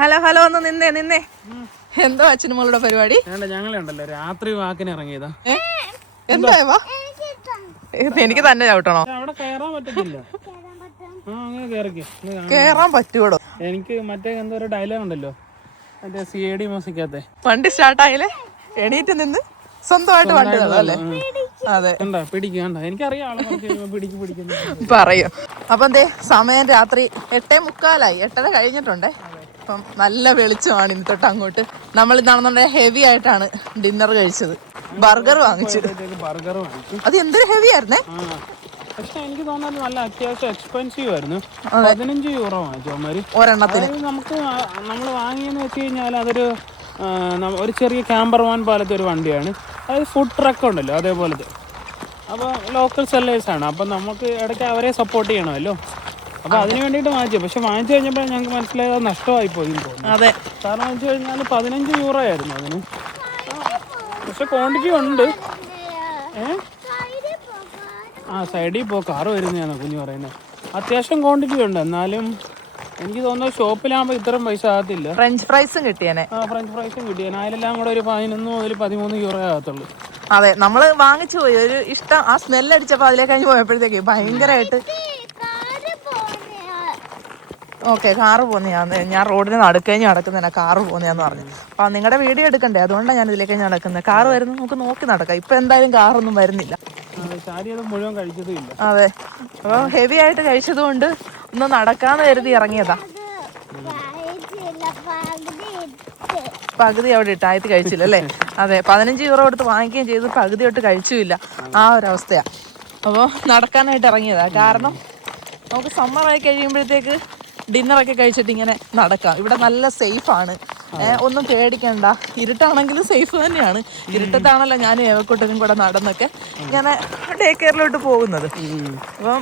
Hello hello ഒന്ന് നിന്നേ എന്തോ അച്ഛനും മോളുടെ പരിപാടി? ഞങ്ങളുണ്ടല്ലോ രാത്രി വാക്കിന് ഇറങ്ങിയതാ. എന്താ എനിക്ക് തന്നെ ചവിട്ടണോ? അവിടെ കയറാൻ പറ്റത്തില്ല. കേറാൻ പറ്റൂടോ? എനിക്ക് മറ്റേ എന്തോ ഒരു ഡയലോഗ് ഉണ്ടല്ലോ, മറ്റേ CID മ്യൂസിക്കകത്തെ. വണ്ടി സ്റ്റാർട്ടായാലേ എണീറ്റ് നിന്ന് സ്വന്തമായിട്ട് വണ്ടി അല്ലേ? അതെ, പിടിക്കണ്ട. എനിക്കറിയാം പറയും. അപ്പൊ എന്തേ സമയം രാത്രി 8:45, 8:30 കഴിഞ്ഞിട്ടുണ്ടേ. അപ്പം നല്ല വെളിച്ചമാണ് ഇനി തൊട്ട് അങ്ങോട്ട്. നമ്മൾ ഇതാണെന്നുണ്ടെങ്കിൽ ഹെവി ആയിട്ടാണ് ഡിന്നർ കഴിച്ചത്. ബർഗർ വാങ്ങിച്ചു. അത് എന്തൊരു ഹെവി ആയിരുന്നേ. പക്ഷെ എനിക്ക് തോന്നുന്നത് നല്ല അത്യാവശ്യം എക്സ്പെൻസീവ് ആയിരുന്നു. 15 യൂറോ വാങ്ങിച്ചു ഒരെണ്ണത്തിന്. നമുക്ക് നമ്മൾ വാങ്ങിയെന്ന് വെച്ച് കഴിഞ്ഞാൽ അതൊരു ചെറിയ ക്യാമ്പർ വാൻ പോലത്തെ ഒരു വണ്ടിയാണ്. അത് ഫുഡ് ട്രക്ക് ഉണ്ടല്ലോ അതേപോലത്തെ. അപ്പോൾ ലോക്കൽ സെല്ലേഴ്സാണ്. അപ്പം നമുക്ക് ഇടയ്ക്ക് അവരെ സപ്പോർട്ട് ചെയ്യണമല്ലോ. അപ്പോൾ അതിന് വേണ്ടിയിട്ട് വാങ്ങിച്ചു. പക്ഷെ വാങ്ങിച്ചു കഴിഞ്ഞപ്പോൾ ഞങ്ങൾക്ക് മനസ്സിലായത് നഷ്ടമായി പോയി തോന്നുന്നു. അതെ, കാരണം വെച്ച് കഴിഞ്ഞാൽ 15 യൂറോ ആയിരുന്നു അതിന്. പക്ഷെ ക്വാണ്ടിറ്റി ഉണ്ട്. സൈഡിൽ പോ, കാറ് വരുന്നതാണ് കുഞ്ഞു പറയുന്നത്. അത്യാവശ്യം ക്വാണ്ടിറ്റി ഉണ്ട്. എന്നാലും എനിക്ക് തോന്നുന്നു ഷോപ്പിലാകുമ്പോൾ ഇത്രയും പൈസ ആകത്തില്ല. ഫ്രഞ്ച് ഫ്രൈസും കിട്ടിയേനെ. ഫ്രഞ്ച് ഫ്രൈസും കിട്ടിയേനെ. അതിലെല്ലാം കൂടെ ഒരു 11 മുതൽ 13 യൂറോ ആകത്തുള്ളൂ. അതെ, നമ്മള് വാങ്ങിച്ചു പോയി. ഒരു ഇഷ്ടം, ആ സ്മെല്ലടിച്ചപ്പോൾ അതിലേക്ക് കഴിഞ്ഞ് പോയപ്പോഴത്തേക്ക് ഭയങ്കരമായിട്ട് കാറ് പോന്നെയാന്ന്. ഞാൻ റോഡിന് നടുക്കഴിഞ്ഞ് നടക്കുന്നതിനാ കാറ് പോന്നെയാന്ന് പറഞ്ഞു. അപ്പൊ നിങ്ങളുടെ വീഡിയോ എടുക്കണ്ടേ, അതുകൊണ്ടാണ് ഞാൻ ഇതിലേക്ക് നടക്കുന്നത്. കാറ് വരുന്നത് നമുക്ക് നോക്കി നടക്കാം. ഇപ്പൊ എന്തായാലും കാറൊന്നും വരുന്നില്ല. മുഴുവൻ കഴിച്ചതും. അതെ, അപ്പൊ ഹെവി ആയിട്ട് കഴിച്ചത് കൊണ്ട് ഒന്ന് നടക്കാന്ന് കരുതി ഇറങ്ങിയതാ. പകുതി അവിടെ ഇട്ട് ആയിട്ട് കഴിച്ചില്ല അല്ലേ? അതെ, 15 യൂറോ കൊടുത്ത് വാങ്ങിക്കുകയും ചെയ്ത് പകുതി തൊട്ട് കഴിച്ചുമില്ല. ആ ഒരവസ്ഥയാ. അപ്പോൾ നടക്കാനായിട്ട് ഇറങ്ങിയതാ. കാരണം നമുക്ക് സമ്മറായി കഴിയുമ്പോഴത്തേക്ക് ഡിന്നറൊക്കെ കഴിച്ചിട്ട് ഇങ്ങനെ നടക്കാം. ഇവിടെ നല്ല സേഫാണ്, ഒന്നും പേടിക്കണ്ട. ഇരുട്ടാണെങ്കിലും സേഫ് തന്നെയാണ്. ഇരുട്ടത്താണല്ലോ ഞാനും ഏവക്കൂട്ടനും കൂടെ നടന്നൊക്കെ ഇങ്ങനെ ഡേ കെയറിലോട്ട് പോകുന്നത്. അപ്പം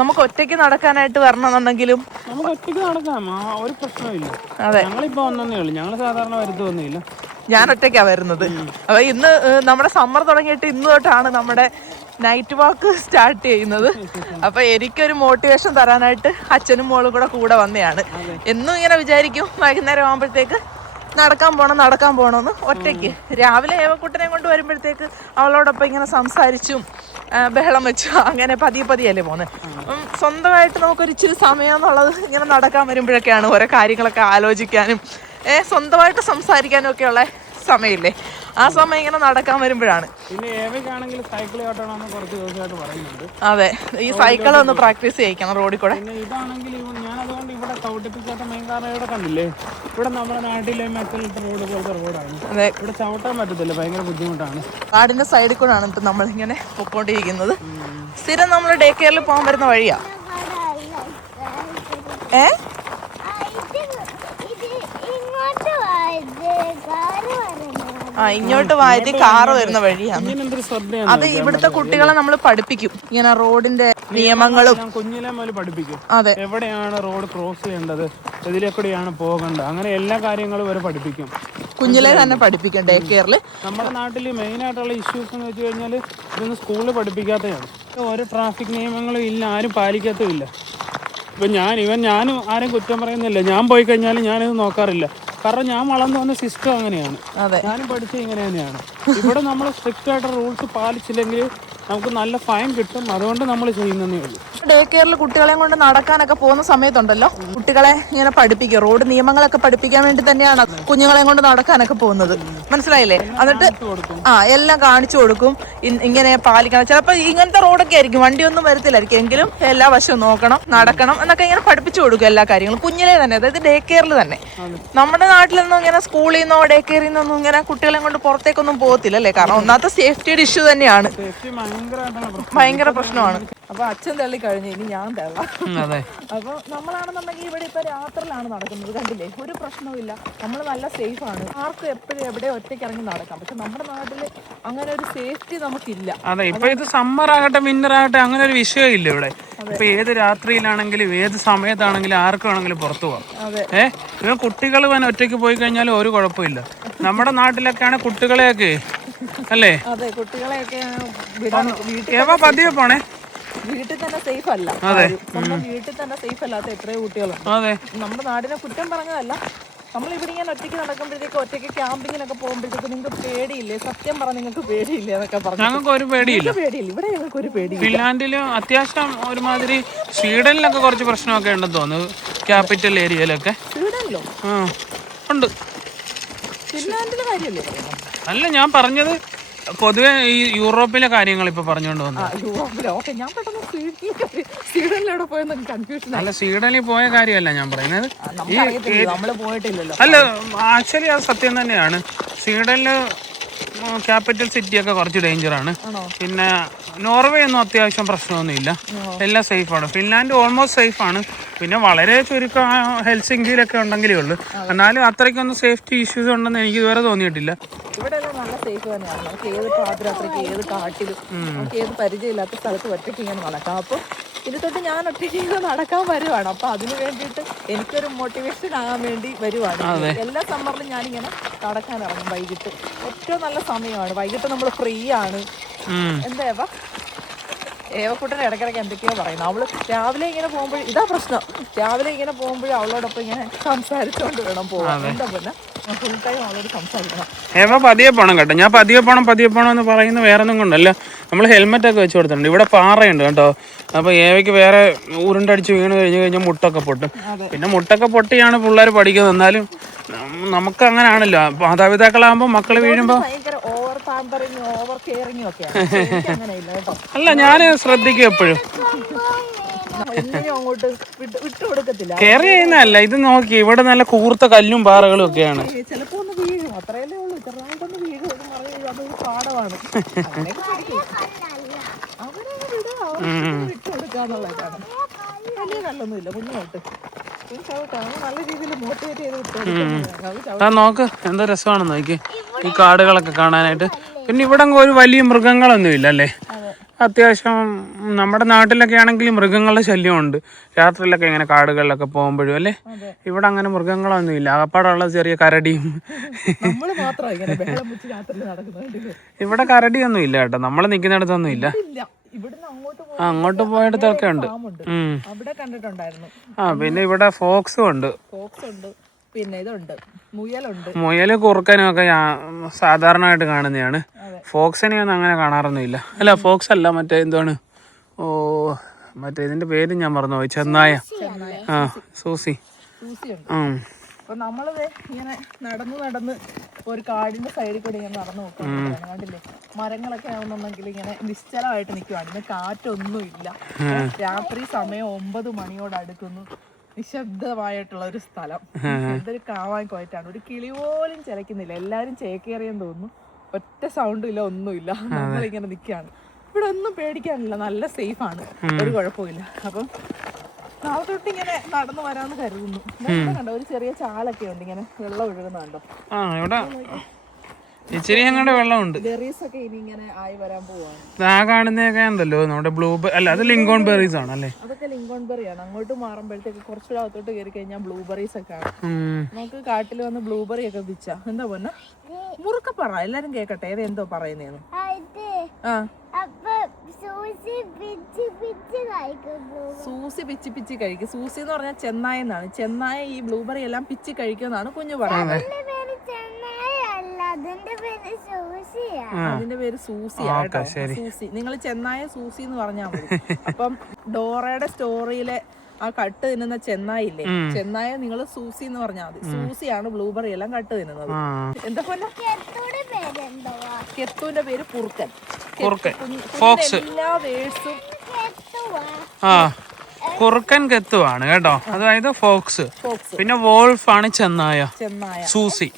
നമുക്ക് ഒറ്റയ്ക്ക് നടക്കാനായിട്ട് വരണമെന്നുണ്ടെങ്കിലും നമുക്ക് ഒറ്റയ്ക്ക് നടക്കാം, ഒരു പ്രശ്നമില്ല. അതെ, ഞങ്ങളിപ്പോ ഒന്നേ ഉള്ളൂ. ഞങ്ങൾ സാധാരണ വരുത്തൊന്നുമില്ല. ഞാൻ ഒറ്റയ്ക്കാ വരുന്നത്. അപ്പൊ ഇന്ന് നമ്മുടെ സമ്മർ തുടങ്ങിയിട്ട് ഇന്ന് തൊട്ടാണ് നമ്മുടെ നൈറ്റ് വാക്ക് സ്റ്റാർട്ട് ചെയ്യുന്നത്. അപ്പൊ എനിക്കൊരു മോട്ടിവേഷൻ തരാനായിട്ട് അച്ഛനും മോളും കൂടെ വന്നെയാണ്. എന്നും ഇങ്ങനെ വിചാരിക്കും വൈകുന്നേരം ആകുമ്പോഴത്തേക്ക് നടക്കാൻ പോകണമെന്ന്. ഒറ്റയ്ക്ക് രാവിലെ ഏവക്കുട്ടനെ കൊണ്ട് വരുമ്പോഴത്തേക്ക് അവളോടൊപ്പം ഇങ്ങനെ സംസാരിച്ചും ബഹളം വെച്ചു അങ്ങനെ പതിയല്ലേ പോകുന്നത്. സ്വന്തമായിട്ട് നമുക്കൊരു ഇച്ചിരി സമയം എന്നുള്ളത് ഇങ്ങനെ നടക്കാൻ വരുമ്പോഴൊക്കെയാണ് ഓരോ കാര്യങ്ങളൊക്കെ ആലോചിക്കാനും സ്വന്തമായിട്ട് സംസാരിക്കാനും ഒക്കെ ഉള്ള സമയമില്ലേ. ആ സമയം ഇങ്ങനെ നടക്കാൻ വരുമ്പോഴാണ്. അതെ, ഈ സൈക്കിൾ ഒന്ന് പ്രാക്ടീസ് ചെയ്യിക്കണം റോഡിൽ കൂടെ. അതെ, ഇവിടെ ചവിട്ടാൻ പറ്റത്തില്ല, ഭയങ്കര ബുദ്ധിമുട്ടാണ്. കാടിന്റെ സൈഡിൽ കൂടെയാണ് ഇപ്പൊ നമ്മളിങ്ങനെ പൊക്കോണ്ടിരിക്കുന്നത്. സ്ഥിരം നമ്മൾ ഡേ കെയറിൽ പോകാൻ വരുന്ന വഴിയാ. ഇങ്ങോട്ട് വായതി കാറ് വരുന്ന വഴിയാണ്. അത് ഇവിടുത്തെ കുട്ടികളെ നമ്മൾ പഠിപ്പിക്കും ഇങ്ങനെ റോഡിന്റെ നിയമങ്ങളും. കുഞ്ഞിലെ മുതൽ പഠിപ്പിക്കും. അതെ, എവിടെയാണ് റോഡ് ക്രോസ് ചെയ്യേണ്ടത്, ഇതിലേക്കൂടെയാണ് പോകേണ്ടത്, അങ്ങനെ എല്ലാ കാര്യങ്ങളും ഇവരെ പഠിപ്പിക്കും. കുഞ്ഞിലെ തന്നെ പഠിപ്പിക്കും ഡേ കെയറിൽ. നമ്മുടെ നാട്ടിൽ മെയിൻ ആയിട്ടുള്ള ഇഷ്യൂസ് എന്ന് വെച്ച് കഴിഞ്ഞാൽ ഇതൊന്നും സ്കൂളിൽ പഠിപ്പിക്കാത്തതാണ്. ഓരോ ട്രാഫിക് നിയമങ്ങളും ഇല്ല, ആരും പാലിക്കാത്തതുമില്ല. ഇപ്പം ഞാനും ആരും കുറ്റം പറയുന്നില്ല. ഞാൻ പോയി കഴിഞ്ഞാൽ ഞാനിത് നോക്കാറില്ല. കാരണം ഞാൻ വളർന്നു വന്ന സിസ്റ്റം അങ്ങനെയാണ്. ഞാനും പഠിച്ചത് ഇങ്ങനെ തന്നെയാണ്. ഇവിടെ നമ്മൾ സ്ട്രിക്റ്റ് ആയിട്ട് റൂൾസ് പാലിച്ചില്ലെങ്കിൽ നമുക്ക് നല്ല ഫൈൻ കിട്ടും. അതുകൊണ്ട് നമ്മൾ ചെയ്യുന്നതേ ഉള്ളൂ. ഡേ കെയറിൽ കുട്ടികളെയും കൊണ്ട് നടക്കാനൊക്കെ പോകുന്ന സമയത്തുണ്ടല്ലോ, കുട്ടികളെ ഇങ്ങനെ പഠിപ്പിക്കും. റോഡ് നിയമങ്ങളൊക്കെ പഠിപ്പിക്കാൻ വേണ്ടി തന്നെയാണ് കുഞ്ഞുങ്ങളെയും കൊണ്ട് നടക്കാനൊക്കെ പോകുന്നത്. മനസ്സിലായില്ലേ? എന്നിട്ട് എല്ലാം കാണിച്ചു കൊടുക്കും. ഇങ്ങനെ പാലിക്കണം. ചിലപ്പോൾ ഇങ്ങനത്തെ റോഡൊക്കെ ആയിരിക്കും, വണ്ടിയൊന്നും വരത്തില്ലായിരിക്കും, എങ്കിലും എല്ലാ വശവും നോക്കണം, നടക്കണം എന്നൊക്കെ ഇങ്ങനെ പഠിപ്പിച്ചു കൊടുക്കും. എല്ലാ കാര്യങ്ങളും കുഞ്ഞിലെ തന്നെ, അതായത് ഡേ കെയറിൽ തന്നെ. നമ്മുടെ നാട്ടിലൊന്നും ഇങ്ങനെ സ്കൂളിൽ നിന്നോ ഡേ കെയറിൽ നിന്നൊന്നും ഇങ്ങനെ കുട്ടികളെയും കൊണ്ട് പുറത്തേക്കൊന്നും പോകത്തില്ല അല്ലേ? കാരണം ഒന്നാമത്തെ സേഫ്റ്റിയുടെ ഇഷ്യൂ തന്നെയാണ്, ഭയങ്കര പ്രശ്നമാണ്. അപ്പൊ അച്ഛൻ തള്ളി കഴിഞ്ഞു, ഇനി ഞാൻ തള്ളാം. അപ്പൊ നമ്മളാണെന്നുണ്ടെങ്കിൽ ഇവിടെ ഇപ്പൊ രാത്രിയിലാണ് നടക്കുന്നത്, കണ്ടില്ലേ? ഒരു പ്രശ്നവുമില്ല, നമ്മൾ നല്ല സേഫ് ആണ്. ആർക്കും എപ്പോഴും എവിടെ ഒറ്റയ്ക്ക് ഇറങ്ങി നടക്കാം. പക്ഷെ നമ്മുടെ നാട്ടില് അങ്ങനെ ഒരു സേഫ്റ്റി നമുക്കില്ല. അതെ, ഇപ്പൊ ഇത് സമ്മർ ആകട്ടെ വിന്റർ ആകട്ടെ അങ്ങനെ ഒരു വിഷയം ഇല്ല ഇവിടെ. ഇപ്പൊ ഏത് രാത്രിയിലാണെങ്കിലും ഏത് സമയത്താണെങ്കിലും ആർക്കും ആണെങ്കിലും പുറത്തു പോകാം. ഇവൻ കുട്ടികൾ ഒറ്റയ്ക്ക് പോയി കഴിഞ്ഞാലും ഒരു കുഴപ്പമില്ല. നമ്മുടെ നാട്ടിലൊക്കെയാണ് കുട്ടികളെയൊക്കെ അല്ലേ? അതെ, കുട്ടികളെയൊക്കെ പതിയെ പോണേ. വീട്ടിൽ തന്നെ സേഫ് അല്ല, സ്വന്തം വീട്ടിൽ തന്നെ സേഫ് അല്ലാത്ത എത്രയോ കുട്ടികളുണ്ട്. നമ്മുടെ നാടിനെ കുറ്റം പറഞ്ഞതല്ല, നമ്മളിവിടെ ഇങ്ങനെ ഒറ്റയ്ക്ക് നടക്കുമ്പോഴത്തേക്ക് ഒറ്റയ്ക്ക് ക്യാമ്പിങ്ങിനൊക്കെ പോകുമ്പോഴത്തേക്ക് നിങ്ങൾക്ക് പേടിയില്ലേ? സത്യം പറഞ്ഞ നിങ്ങൾക്ക് പേടിയില്ലേ എന്നൊക്കെ പറഞ്ഞു. ഞങ്ങൾക്ക് ഒരു പേടിയില്ല. പേടിയില്ല, ഇവിടെ ഞങ്ങൾക്ക് ഒരു പേടിയില്ല. ഫിൻലാൻഡില് അത്യാവശ്യം ഒരുമാതിരി, സ്വീഡനിലൊക്കെ കുറച്ച് പ്രശ്നമൊക്കെ ഉണ്ടെന്ന് തോന്നുന്നു, ക്യാപിറ്റൽ ഏരിയയിലൊക്കെ. സ്വീഡനിലോ? ഉണ്ട്. ഫിൻലാൻഡിലെ കാര്യമല്ലേ? അല്ല, ഞാൻ പറഞ്ഞത് പൊതുവെ ഈ യൂറോപ്പിലെ കാര്യങ്ങൾ ഇപ്പൊ പറഞ്ഞുകൊണ്ട് വന്നു. ഞാൻ പെട്ടെന്ന് സ്വീഡനിലൂടെ പോയെന്ന് കൺഫ്യൂഷൻ. അല്ല, സ്വീഡനിൽ പോയ കാര്യമല്ല ഞാൻ പറയുന്നത്. നമ്മള് പോയിട്ടില്ലല്ലോ. അല്ല, ആക്ച്വലി അത് സത്യം തന്നെയാണ്. സ്വീഡനില് ക്യാപിറ്റൽ സിറ്റി ഒക്കെ കുറച്ച് ഡേഞ്ചറാണ്. പിന്നെ നോർവേ ഒന്നും അത്യാവശ്യം പ്രശ്നമൊന്നുമില്ല, എല്ലാം സേഫാണ്. ഫിൻലാൻഡ് ഓൾമോസ്റ്റ് സേഫാണ്. പിന്നെ വളരെ ചുരുക്കം ഹെൽസിങ്കിയിലൊക്കെ ഉണ്ടെങ്കിലേ ഉള്ളൂ. എന്നാലും അത്രയ്ക്കൊന്നും സേഫ്റ്റി ഇഷ്യൂസ് ഉണ്ടെന്ന് എനിക്ക് ഇതുവരെ തോന്നിയിട്ടില്ല. ഇവിടെ നല്ല സേഫ് തന്നെയാണ്. നമുക്ക് ഏത് പാതിരാത്രിക്ക് ഏത് കാട്ടിലും നമുക്ക് ഏത് പരിചയമില്ലാത്ത സ്ഥലത്ത് ഒറ്റയ്ക്ക് ഇങ്ങനെ നടക്കാം. അപ്പോൾ ഇനി തൊട്ട് ഞാൻ ഒറ്റയ്ക്ക് ഇങ്ങനെ നടക്കാൻ വരുവാണ്. അപ്പോൾ അതിന് വേണ്ടിയിട്ട് എനിക്കൊരു മോട്ടിവേഷൻ ആകാൻ വേണ്ടി വരുവാണ്. എല്ലാ സമ്മറിലും ഞാനിങ്ങനെ നടക്കാൻ ഇറങ്ങും വൈകിട്ട്. ഏറ്റവും നല്ല സമയമാണ് വൈകിട്ട്. നമ്മൾ ഫ്രീ ആണ്. എന്താ ഏവക്കുട്ടൻ ഇടയ്ക്കിടയ്ക്ക് എന്തൊക്കെയോ പറയുന്നത്. അവള് രാവിലെ ഇങ്ങനെ പോകുമ്പോൾ ഇതാ പ്രശ്നം. രാവിലെ ഇങ്ങനെ പോകുമ്പോഴും അവളോടൊപ്പം ഇങ്ങനെ സംസാരിച്ചോണ്ട് വേണം പോകാൻ. എന്താ പിന്നെ ഫുൾ ടൈം അവളോട് സംസാരിക്കണം. പതിയെ പോകണം കേട്ടോ. ഞാൻ പതിയെ പോകണം എന്ന് പറയുന്നത് വേറെ ഒന്നും കൊണ്ടല്ല. നമ്മൾ ഹെൽമെറ്റ് ഒക്കെ വെച്ച് കൊടുത്തിട്ടുണ്ട്. ഇവിടെ പാറയുണ്ട് കേട്ടോ. അപ്പോൾ ഏവയ്ക്ക് വേറെ ഉരുണ്ടടിച്ച് വീണ് കഴിഞ്ഞാൽ മുട്ടൊക്കെ പൊട്ടും. പിന്നെ മുട്ടൊക്കെ പൊട്ടിയാണ് പിള്ളേർ പഠിക്കുന്നത്. എന്നാലും നമുക്ക് അങ്ങനെയാണല്ലോ, മാതാപിതാക്കളാകുമ്പോൾ മക്കൾ വീഴുമ്പോൾ. അല്ല, ഞാൻ ശ്രദ്ധിക്കും എപ്പോഴും. കെയർ ചെയ്യുന്നതല്ല, ഇത് നോക്കി ഇവിടെ നല്ല കൂർത്ത കല്ലും പാറകളും ഒക്കെയാണ്. ചിലപ്പോ ഒന്ന് വീഴും, അത്രയല്ലേ ഉള്ളൂ. ചെറുതായിട്ടൊന്ന് വീഴും, അതൊരു പാടമാണ്. വിട്ടു കൊടുക്കാന്നുള്ളതാണ്. വലിയ കല്ലൊന്നുമില്ല, കുഞ്ഞോട്ട് നല്ല രീതിയിൽ മോട്ടിവേറ്റ് ചെയ്ത് വിട്ടു. നോക്ക് എന്താ രസമാണെന്ന് നോക്കി ഈ കാടുകളൊക്കെ കാണാനായിട്ട്. പിന്നെ ഇവിടെ ഒരു വലിയ മൃഗങ്ങളൊന്നും ഇല്ല അല്ലേ? അത്യാവശ്യം നമ്മുടെ നാട്ടിലൊക്കെ ആണെങ്കിൽ മൃഗങ്ങളുടെ ശല്യമുണ്ട് രാത്രിയിലൊക്കെ ഇങ്ങനെ കാടുകളിലൊക്കെ പോകുമ്പോഴും അല്ലേ. ഇവിടെ അങ്ങനെ മൃഗങ്ങളൊന്നും ഇല്ല. ആകപ്പാടുള്ള ചെറിയ കരടിയും. ഇവിടെ കരടിയൊന്നും ഇല്ല കേട്ടോ, നമ്മൾ നിൽക്കുന്നിടത്തൊന്നും ഇല്ല. അങ്ങോട്ട് പോയിടത്തൊക്കെ ഉണ്ട്. പിന്നെ ഇവിടെ ഫോക്സും ഉണ്ട്. പിന്നെ ഇതുണ്ട്, മുയലുണ്ട്. മുയല് കുറുക്കനും ഒക്കെ സാധാരണയായിട്ട് കാണുന്നതാണ്. ഫോക്സിനെ ഒന്നും അങ്ങനെ കാണാറൊന്നുമില്ല. അല്ല, ഫോക്സ് അല്ല, മറ്റേ എന്താണ്, മറ്റേ ഇതിന്റെ പേര് ഞാൻ മറന്നുപോയി. ചെന്നായ. സൂസി. അപ്പൊ നമ്മള് ഇങ്ങനെ നടന്ന് ഒരു കാടിന്റെ സൈഡിൽ കൂടി ഇങ്ങനെ നടന്നു നോക്കാം. കണ്ടില്ലേ, മരങ്ങളൊക്കെ ആവുന്നുണ്ടെങ്കിൽ ഇങ്ങനെ നിശ്ചലമായിട്ട് നിൽക്കുവാണ്. ഇന്ന് കാറ്റൊന്നും ഇല്ല. രാത്രി സമയം 9 മണിയോട് അടുക്കുന്നു. നിശബ്ദമായിട്ടുള്ള ഒരു സ്ഥലം. എന്തൊരു കാവാൻ കോയറ്റാണ്. ഒരു കിളി പോലും ചിലക്കുന്നില്ല. എല്ലാരും ചേക്കേറിയെന്ന് തോന്നുന്നു. ഒറ്റ സൗണ്ടും ഇല്ല, ഒന്നുമില്ല. നമ്മളിങ്ങനെ നിൽക്കുകയാണ്. ഇവിടെ ഒന്നും പേടിക്കാനില്ല, നല്ല സേഫാണ്, ഒരു കുഴപ്പമില്ല. അപ്പം നാളെ തൊട്ട് ഇങ്ങനെ നടന്നു വരാന്ന് കരുതുന്നു. കണ്ടോ, ഒരു ചെറിയ ചാലൊക്കെ ഉണ്ട്, ഇങ്ങനെ വെള്ളം ഒഴുകുന്ന കണ്ടോ. ഇച്ചിരി ഞങ്ങളുടെ വെള്ളമുണ്ട്. ബെറീസ് ഒക്കെ ഇനി ഇങ്ങനെ ആയി വരാൻ പോവാണ്. ആ കാണുന്നതൊക്കെ ഉണ്ടല്ലോ നമ്മുടെ ബ്ലൂബെറി. അല്ല, അത് ലിങ്കോൺ ബെറീസ് ആണ് അല്ലേ? അതൊക്കെ ലിങ്കോൺ ബെറിയാണ്. അങ്ങോട്ട് മാറുമ്പോഴത്തേക്ക് കുറച്ചുകൂടെ അകത്തോട്ട് കയറി കഴിഞ്ഞാൽ ബ്ലൂബെറീസ് ഒക്കെ ആണ്. നമുക്ക് കാട്ടിൽ വന്ന് ബ്ലൂബെറി ഒക്കെ പിച്ച. എന്താ പൊന്നെ മുറുക്ക പറ, എല്ലാരും കേക്കട്ടെ ഏത് എന്തോ പറയുന്നേന്ന്. സൂസി പിച്ചി പിച്ചി കഴിക്കും. സൂസി എന്ന് പറഞ്ഞാൽ ചെന്നായ എന്നാണ്. ചെന്നായ ഈ ബ്ലൂബെറി എല്ലാം പിച്ചി കഴിക്കുമെന്നാണ് കുഞ്ഞു പറയുന്നത്. അതിന്റെ പേര് സൂസിയാട്ടോ. സൂസി. നിങ്ങൾ ചെന്നായ സൂസി എന്ന് പറഞ്ഞാൽ മതി. അപ്പം ഡോറയുടെ സ്റ്റോറിയിലെ ആ കട്ട് തിന്നുന്ന ചെന്നായില്ലേ, ചെന്നായ നിങ്ങൾ സൂസി എന്ന് പറഞ്ഞാൽ മതി. സൂസിയാണ് ബ്ലൂബെറി എല്ലാം കട്ട് തിന്നുന്നത്. എന്താ പോലെ കെത്തുവിന്റെ പേര് കുറുക്കൻ. എല്ലാ വേഴ്സും കുറുക്കൻ കെത്തുവാണ് കേട്ടോ, അതായത് ഫോക്സ്. പിന്നെ വോൾഫ് ആണ് ചെന്നായ. സൂസി.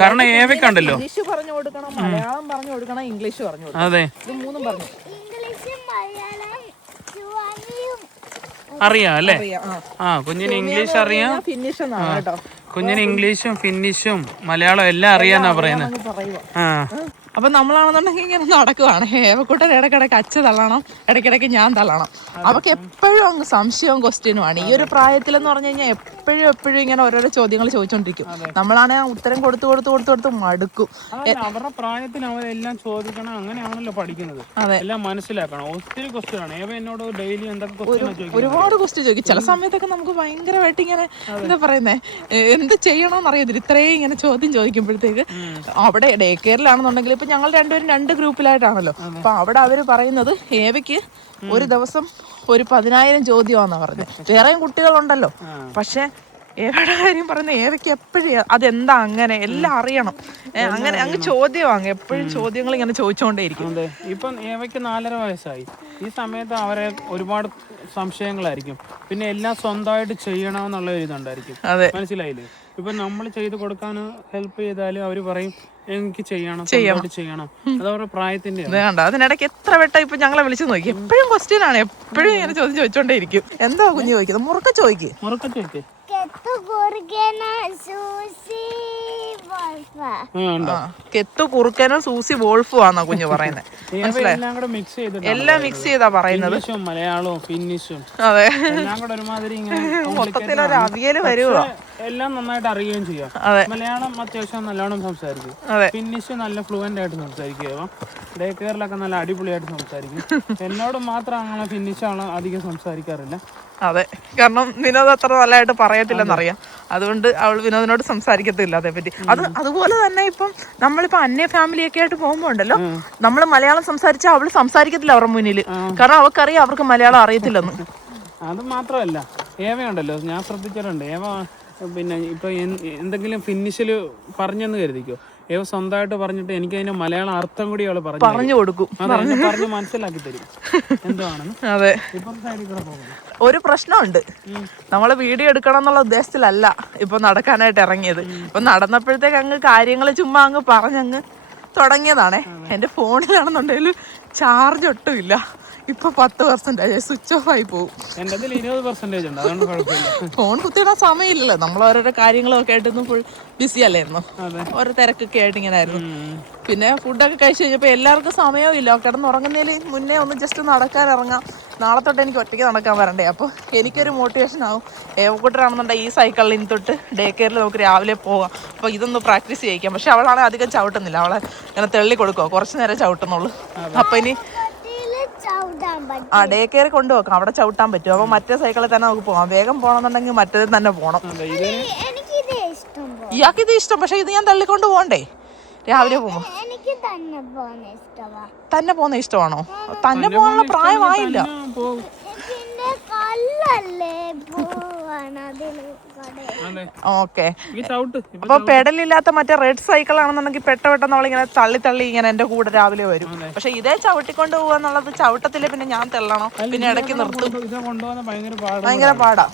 കാരണം ഏവയ്ക്കുണ്ടല്ലോ ഇംഗ്ലീഷ് പറഞ്ഞു കൊടുക്കണം, മലയാളം പറഞ്ഞു കൊടുക്കണം, ഇംഗ്ലീഷ് പറഞ്ഞു കൊടുക്കണം. അതെ, ഇത് മൂന്നും പറഞ്ഞു അറിയാം അല്ലേ? കുഞ്ഞിന് ഇംഗ്ലീഷ് അറിയാം, കുഞ്ഞിന് ഇംഗ്ലീഷും ഫിന്നിഷും മലയാളം എല്ലാം അറിയാന്നാ പറയുന്നത്. അപ്പൊ നമ്മളാണെന്നുണ്ടെങ്കിൽ ഇങ്ങനെ നടക്കുവാണ്. ഏവക്കൂട്ടൻ ഇടയ്ക്കിടയ്ക്ക് അച്ഛ തള്ളണം, ഇടയ്ക്കിടയ്ക്ക് ഞാൻ തള്ളണം. അവർക്ക് എപ്പോഴും അങ്ങ് സംശയവും ക്വസ്റ്റ്യനുമാണ്. ഈ ഒരു പ്രായത്തിലെന്ന് പറഞ്ഞു കഴിഞ്ഞാൽ എപ്പോഴും ഇങ്ങനെ ഓരോരോ ചോദ്യങ്ങൾ ചോദിച്ചോണ്ടിരിക്കും. നമ്മളാണെങ്കിൽ ഉത്തരം കൊടുത്ത് മടുക്കും. അവരുടെ പ്രായത്തിൽ അവരെല്ലാം ചോദിക്കണം, അങ്ങനെയാണല്ലോ പഠിക്കുന്നത്. എല്ലാം മനസ്സിലാക്കണം. ഒത്തിരി ക്വസ്റ്റ്യൻ ആണ്. എന്നോട് ഡെയിലി എന്തൊക്കെ ഒരുപാട് ക്വസ്റ്റ്യൻ ചോദിക്കും. ചില സമയത്തൊക്കെ നമുക്ക് ഭയങ്കരമായിട്ട് ഇങ്ങനെ എന്താ പറയുന്നേ, എന്ത് ചെയ്യണമെന്ന് അറിയത്തില്ല. ഇത്രയും ഇങ്ങനെ ചോദ്യം ചോദിക്കുമ്പോഴത്തേക്ക് അവിടെ ഡേ കെയറിലാണെന്നുണ്ടെങ്കിൽ ഇപ്പൊ ഞങ്ങൾ രണ്ടുപേരും 2 ഗ്രൂപ്പിലായിട്ടാണല്ലോ. അപ്പൊ അവിടെ അവര് പറയുന്നത് ഏവയ്ക്ക് ഒരു ദിവസം ഒരു 10,000 ചോദ്യമാണെന്നാ പറഞ്ഞത്. വേറെയും കുട്ടികളുണ്ടല്ലോ. പക്ഷെ ഏവയുടെ കാര്യം പറയുന്ന ഏവയ്ക്ക് എപ്പോഴും അതെന്താ അങ്ങനെ എല്ലാം അറിയണം. അങ്ങനെ അങ്ങ് ചോദ്യമാണ്, എപ്പോഴും ചോദ്യങ്ങൾ ഇങ്ങനെ ചോദിച്ചുകൊണ്ടേയിരിക്കും. ഇപ്പം ഏവയ്ക്ക് 4.5 വയസ്സായി. ഈ സമയത്ത് അവരെ ഒരുപാട് സംശയങ്ങളായിരിക്കും. പിന്നെ എല്ലാം സ്വന്തമായിട്ട് ചെയ്യണമെന്നുള്ള ഒരു ഇതുണ്ടായിരിക്കും. മനസ്സിലായില്ലേ? ഇപ്പൊ നമ്മൾ ചെയ്ത് കൊടുക്കാൻ ഹെൽപ്പ് ചെയ്താലും അവര് പറയും എനിക്ക് ചെയ്യണം. അത് അവരുടെ പ്രായത്തിന്റെ കണ്ട. അതിനിടയ്ക്ക് എത്ര വട്ടം ഇപ്പൊ ഞങ്ങളെ വിളിച്ചു നോക്കി, എപ്പോഴും ക്വസ്റ്റ്യൻ ആണ്, എപ്പോഴും ഇങ്ങനെ ചോദ്യം ചോദിച്ചോണ്ടേയിരിക്കും. എന്താ കുഞ്ഞു ചോദിക്കുന്നത്? മുറുക്ക ചോദിക്ക്. കെത്തു കുറുക്കനും സൂസി വോൾഫും ആന്നാ കുഞ്ഞു പറയുന്നത്. എല്ലാം മിക്സ് ചെയ്താ പറയുന്നത്. മലയാളവും ഫിന്നിഷും. അതെ, മൊത്തത്തിൽ ഒരു അവിയല് വരുവോ. എല്ലാം നന്നായിട്ട് അറിയുകയും ചെയ്യാം. മലയാളം അത്യാവശ്യം നല്ലോണം സംസാരിക്കും. ഫിന്നിഷ് നല്ല ഫ്ലുവന്റ് ആയിട്ട് സംസാരിക്കുക. ഡേ കെയറിലൊക്കെ നല്ല അടിപൊളിയായിട്ട് സംസാരിക്കും. എന്നോട് മാത്രം അങ്ങനെ ഫിന്നിഷാണ് അധികം സംസാരിക്കാറില്ല. അതെ, കാരണം വിനോദ് അത്ര നല്ലതായിട്ട് പറയത്തില്ലെന്നറിയാം. അതുകൊണ്ട് അവൾ വിനോദിനോട് സംസാരിക്കത്തില്ല അതേപറ്റി. അതുപോലെ തന്നെ ഇപ്പം നമ്മളിപ്പോ അന്യ ഫാമിലിയൊക്കെ ആയിട്ട് പോകുമ്പോ ഉണ്ടല്ലോ, നമ്മൾ മലയാളം സംസാരിച്ചാൽ അവള് സംസാരിക്കത്തില്ല അവരുടെ മുന്നിൽ. കാരണം അവർക്കറിയാം അവർക്ക് മലയാളം അറിയത്തില്ലെന്ന്. അത് മാത്രമല്ല, ഏവയുണ്ടല്ലോ, ഞാൻ ശ്രദ്ധിച്ചിട്ടുണ്ട്. ഏവ പിന്നെ ഇപ്പൊ എന്തെങ്കിലും ഫിനിഷിൽ പറഞ്ഞെന്ന് കരുതിക്കോ, ഏവ സ്വന്തമായിട്ട് പറഞ്ഞിട്ട് എനിക്ക് അതിന്റെ മലയാളം അർത്ഥം കൂടി അവള് പറഞ്ഞു കൊടുക്കും. പറഞ്ഞ് മനസ്സിലാക്കി തരും എന്താണെന്ന്. അതെ, ഇപ്പം സൈഡിൽ കൂടെ പോകുന്നു. ഒരു പ്രശ്നമുണ്ട്. നമ്മള് വീഡിയോ എടുക്കണം എന്നുള്ള ഉദ്ദേശത്തിലല്ല ഇപ്പൊ നടക്കാനായിട്ട് ഇറങ്ങിയത്. ഇപ്പൊ നടന്നപ്പോഴത്തേക്ക് അങ്ങ് കാര്യങ്ങൾ ചുമ്മാ അങ്ങ് പറഞ്ഞങ്ങ് തുടങ്ങിയതാണേ. എന്റെ ഫോണിലാണെന്നുണ്ടെങ്കിൽ ചാർജ് ഒട്ടും ഇല്ല. ഇപ്പൊ 10% സ്വിച്ച് ഓഫ് ആയി പോകും. ഫോൺ കുത്തിയിടാൻ സമയമില്ലല്ലോ. നമ്മൾ ഓരോരോ കാര്യങ്ങളൊക്കെ ആയിട്ടൊന്നും ഫുൾ ബിസി അല്ലായിരുന്നു. ഓരോ തിരക്കൊക്കെ ആയിട്ട് ഇങ്ങനെ ആയിരുന്നു. പിന്നെ ഫുഡൊക്കെ കഴിച്ചു കഴിഞ്ഞപ്പോൾ എല്ലാവർക്കും സമയവും ഇല്ല. കിടന്നുറങ്ങുന്നതിൽ മുന്നേ ഒന്ന് ജസ്റ്റ് നടക്കാൻ ഇറങ്ങാം. നാളെ തൊട്ട് എനിക്ക് ഒറ്റയ്ക്ക് നടക്കാൻ വരണ്ടേ. അപ്പോൾ എനിക്കൊരു മോട്ടിവേഷൻ ആവും. ഏവക്കൂട്ടരാണെന്നുണ്ടെങ്കിൽ ഈ സൈക്കിളിൽ ഇനി തൊട്ട് ഡേ കെയറിൽ നമുക്ക് രാവിലെ പോകാം. അപ്പോൾ ഇതൊന്ന് പ്രാക്ടീസ് ചെയ്യിക്കാം. പക്ഷെ അവളാണെങ്കിൽ അധികം ചവിട്ടുന്നില്ല. അവളെ ഇങ്ങനെ തെള്ളി കൊടുക്കുക, കുറച്ച് നേരം ചവിട്ടുന്നുള്ളൂ. അപ്പം ഇനി ഡേ കെയർ കൊണ്ടുപോക്കാം, അവിടെ ചവിട്ടാൻ പറ്റും. അപ്പൊ മറ്റേ സൈക്കിളിൽ തന്നെ നമുക്ക് പോകാം. വേഗം പോകണമെന്നുണ്ടെങ്കിൽ മറ്റേത് തന്നെ പോകണം. ഇയാൾക്ക് ഇത് ഇഷ്ടം, പക്ഷെ ഇത് ഞാൻ തള്ളിക്കൊണ്ട് പോകണ്ടേ രാവിലെ പോകുമ്പോ. തന്നെ പോകുന്ന ഇഷ്ടമാണോ? തന്നെ പോകാനുള്ള പ്രായമായില്ല. ഓക്കെ, അപ്പൊ പെഡലില്ലാത്ത മറ്റേ റെഡ് സൈക്കിൾ ആണെന്നുണ്ടെങ്കിൽ പെട്ടെന്ന് നമ്മളിങ്ങനെ തള്ളി ഇങ്ങനെ എന്റെ കൂടെ രാവിലെ വരും. പക്ഷെ ഇതേ ചവിട്ടിക്കൊണ്ട് പോവാന്നുള്ളത് ചവിട്ടത്തില്ല. പിന്നെ ഞാൻ തെള്ളണം, പിന്നെ ഇടയ്ക്ക് നിർത്തും. ഭയങ്കര പാടാ.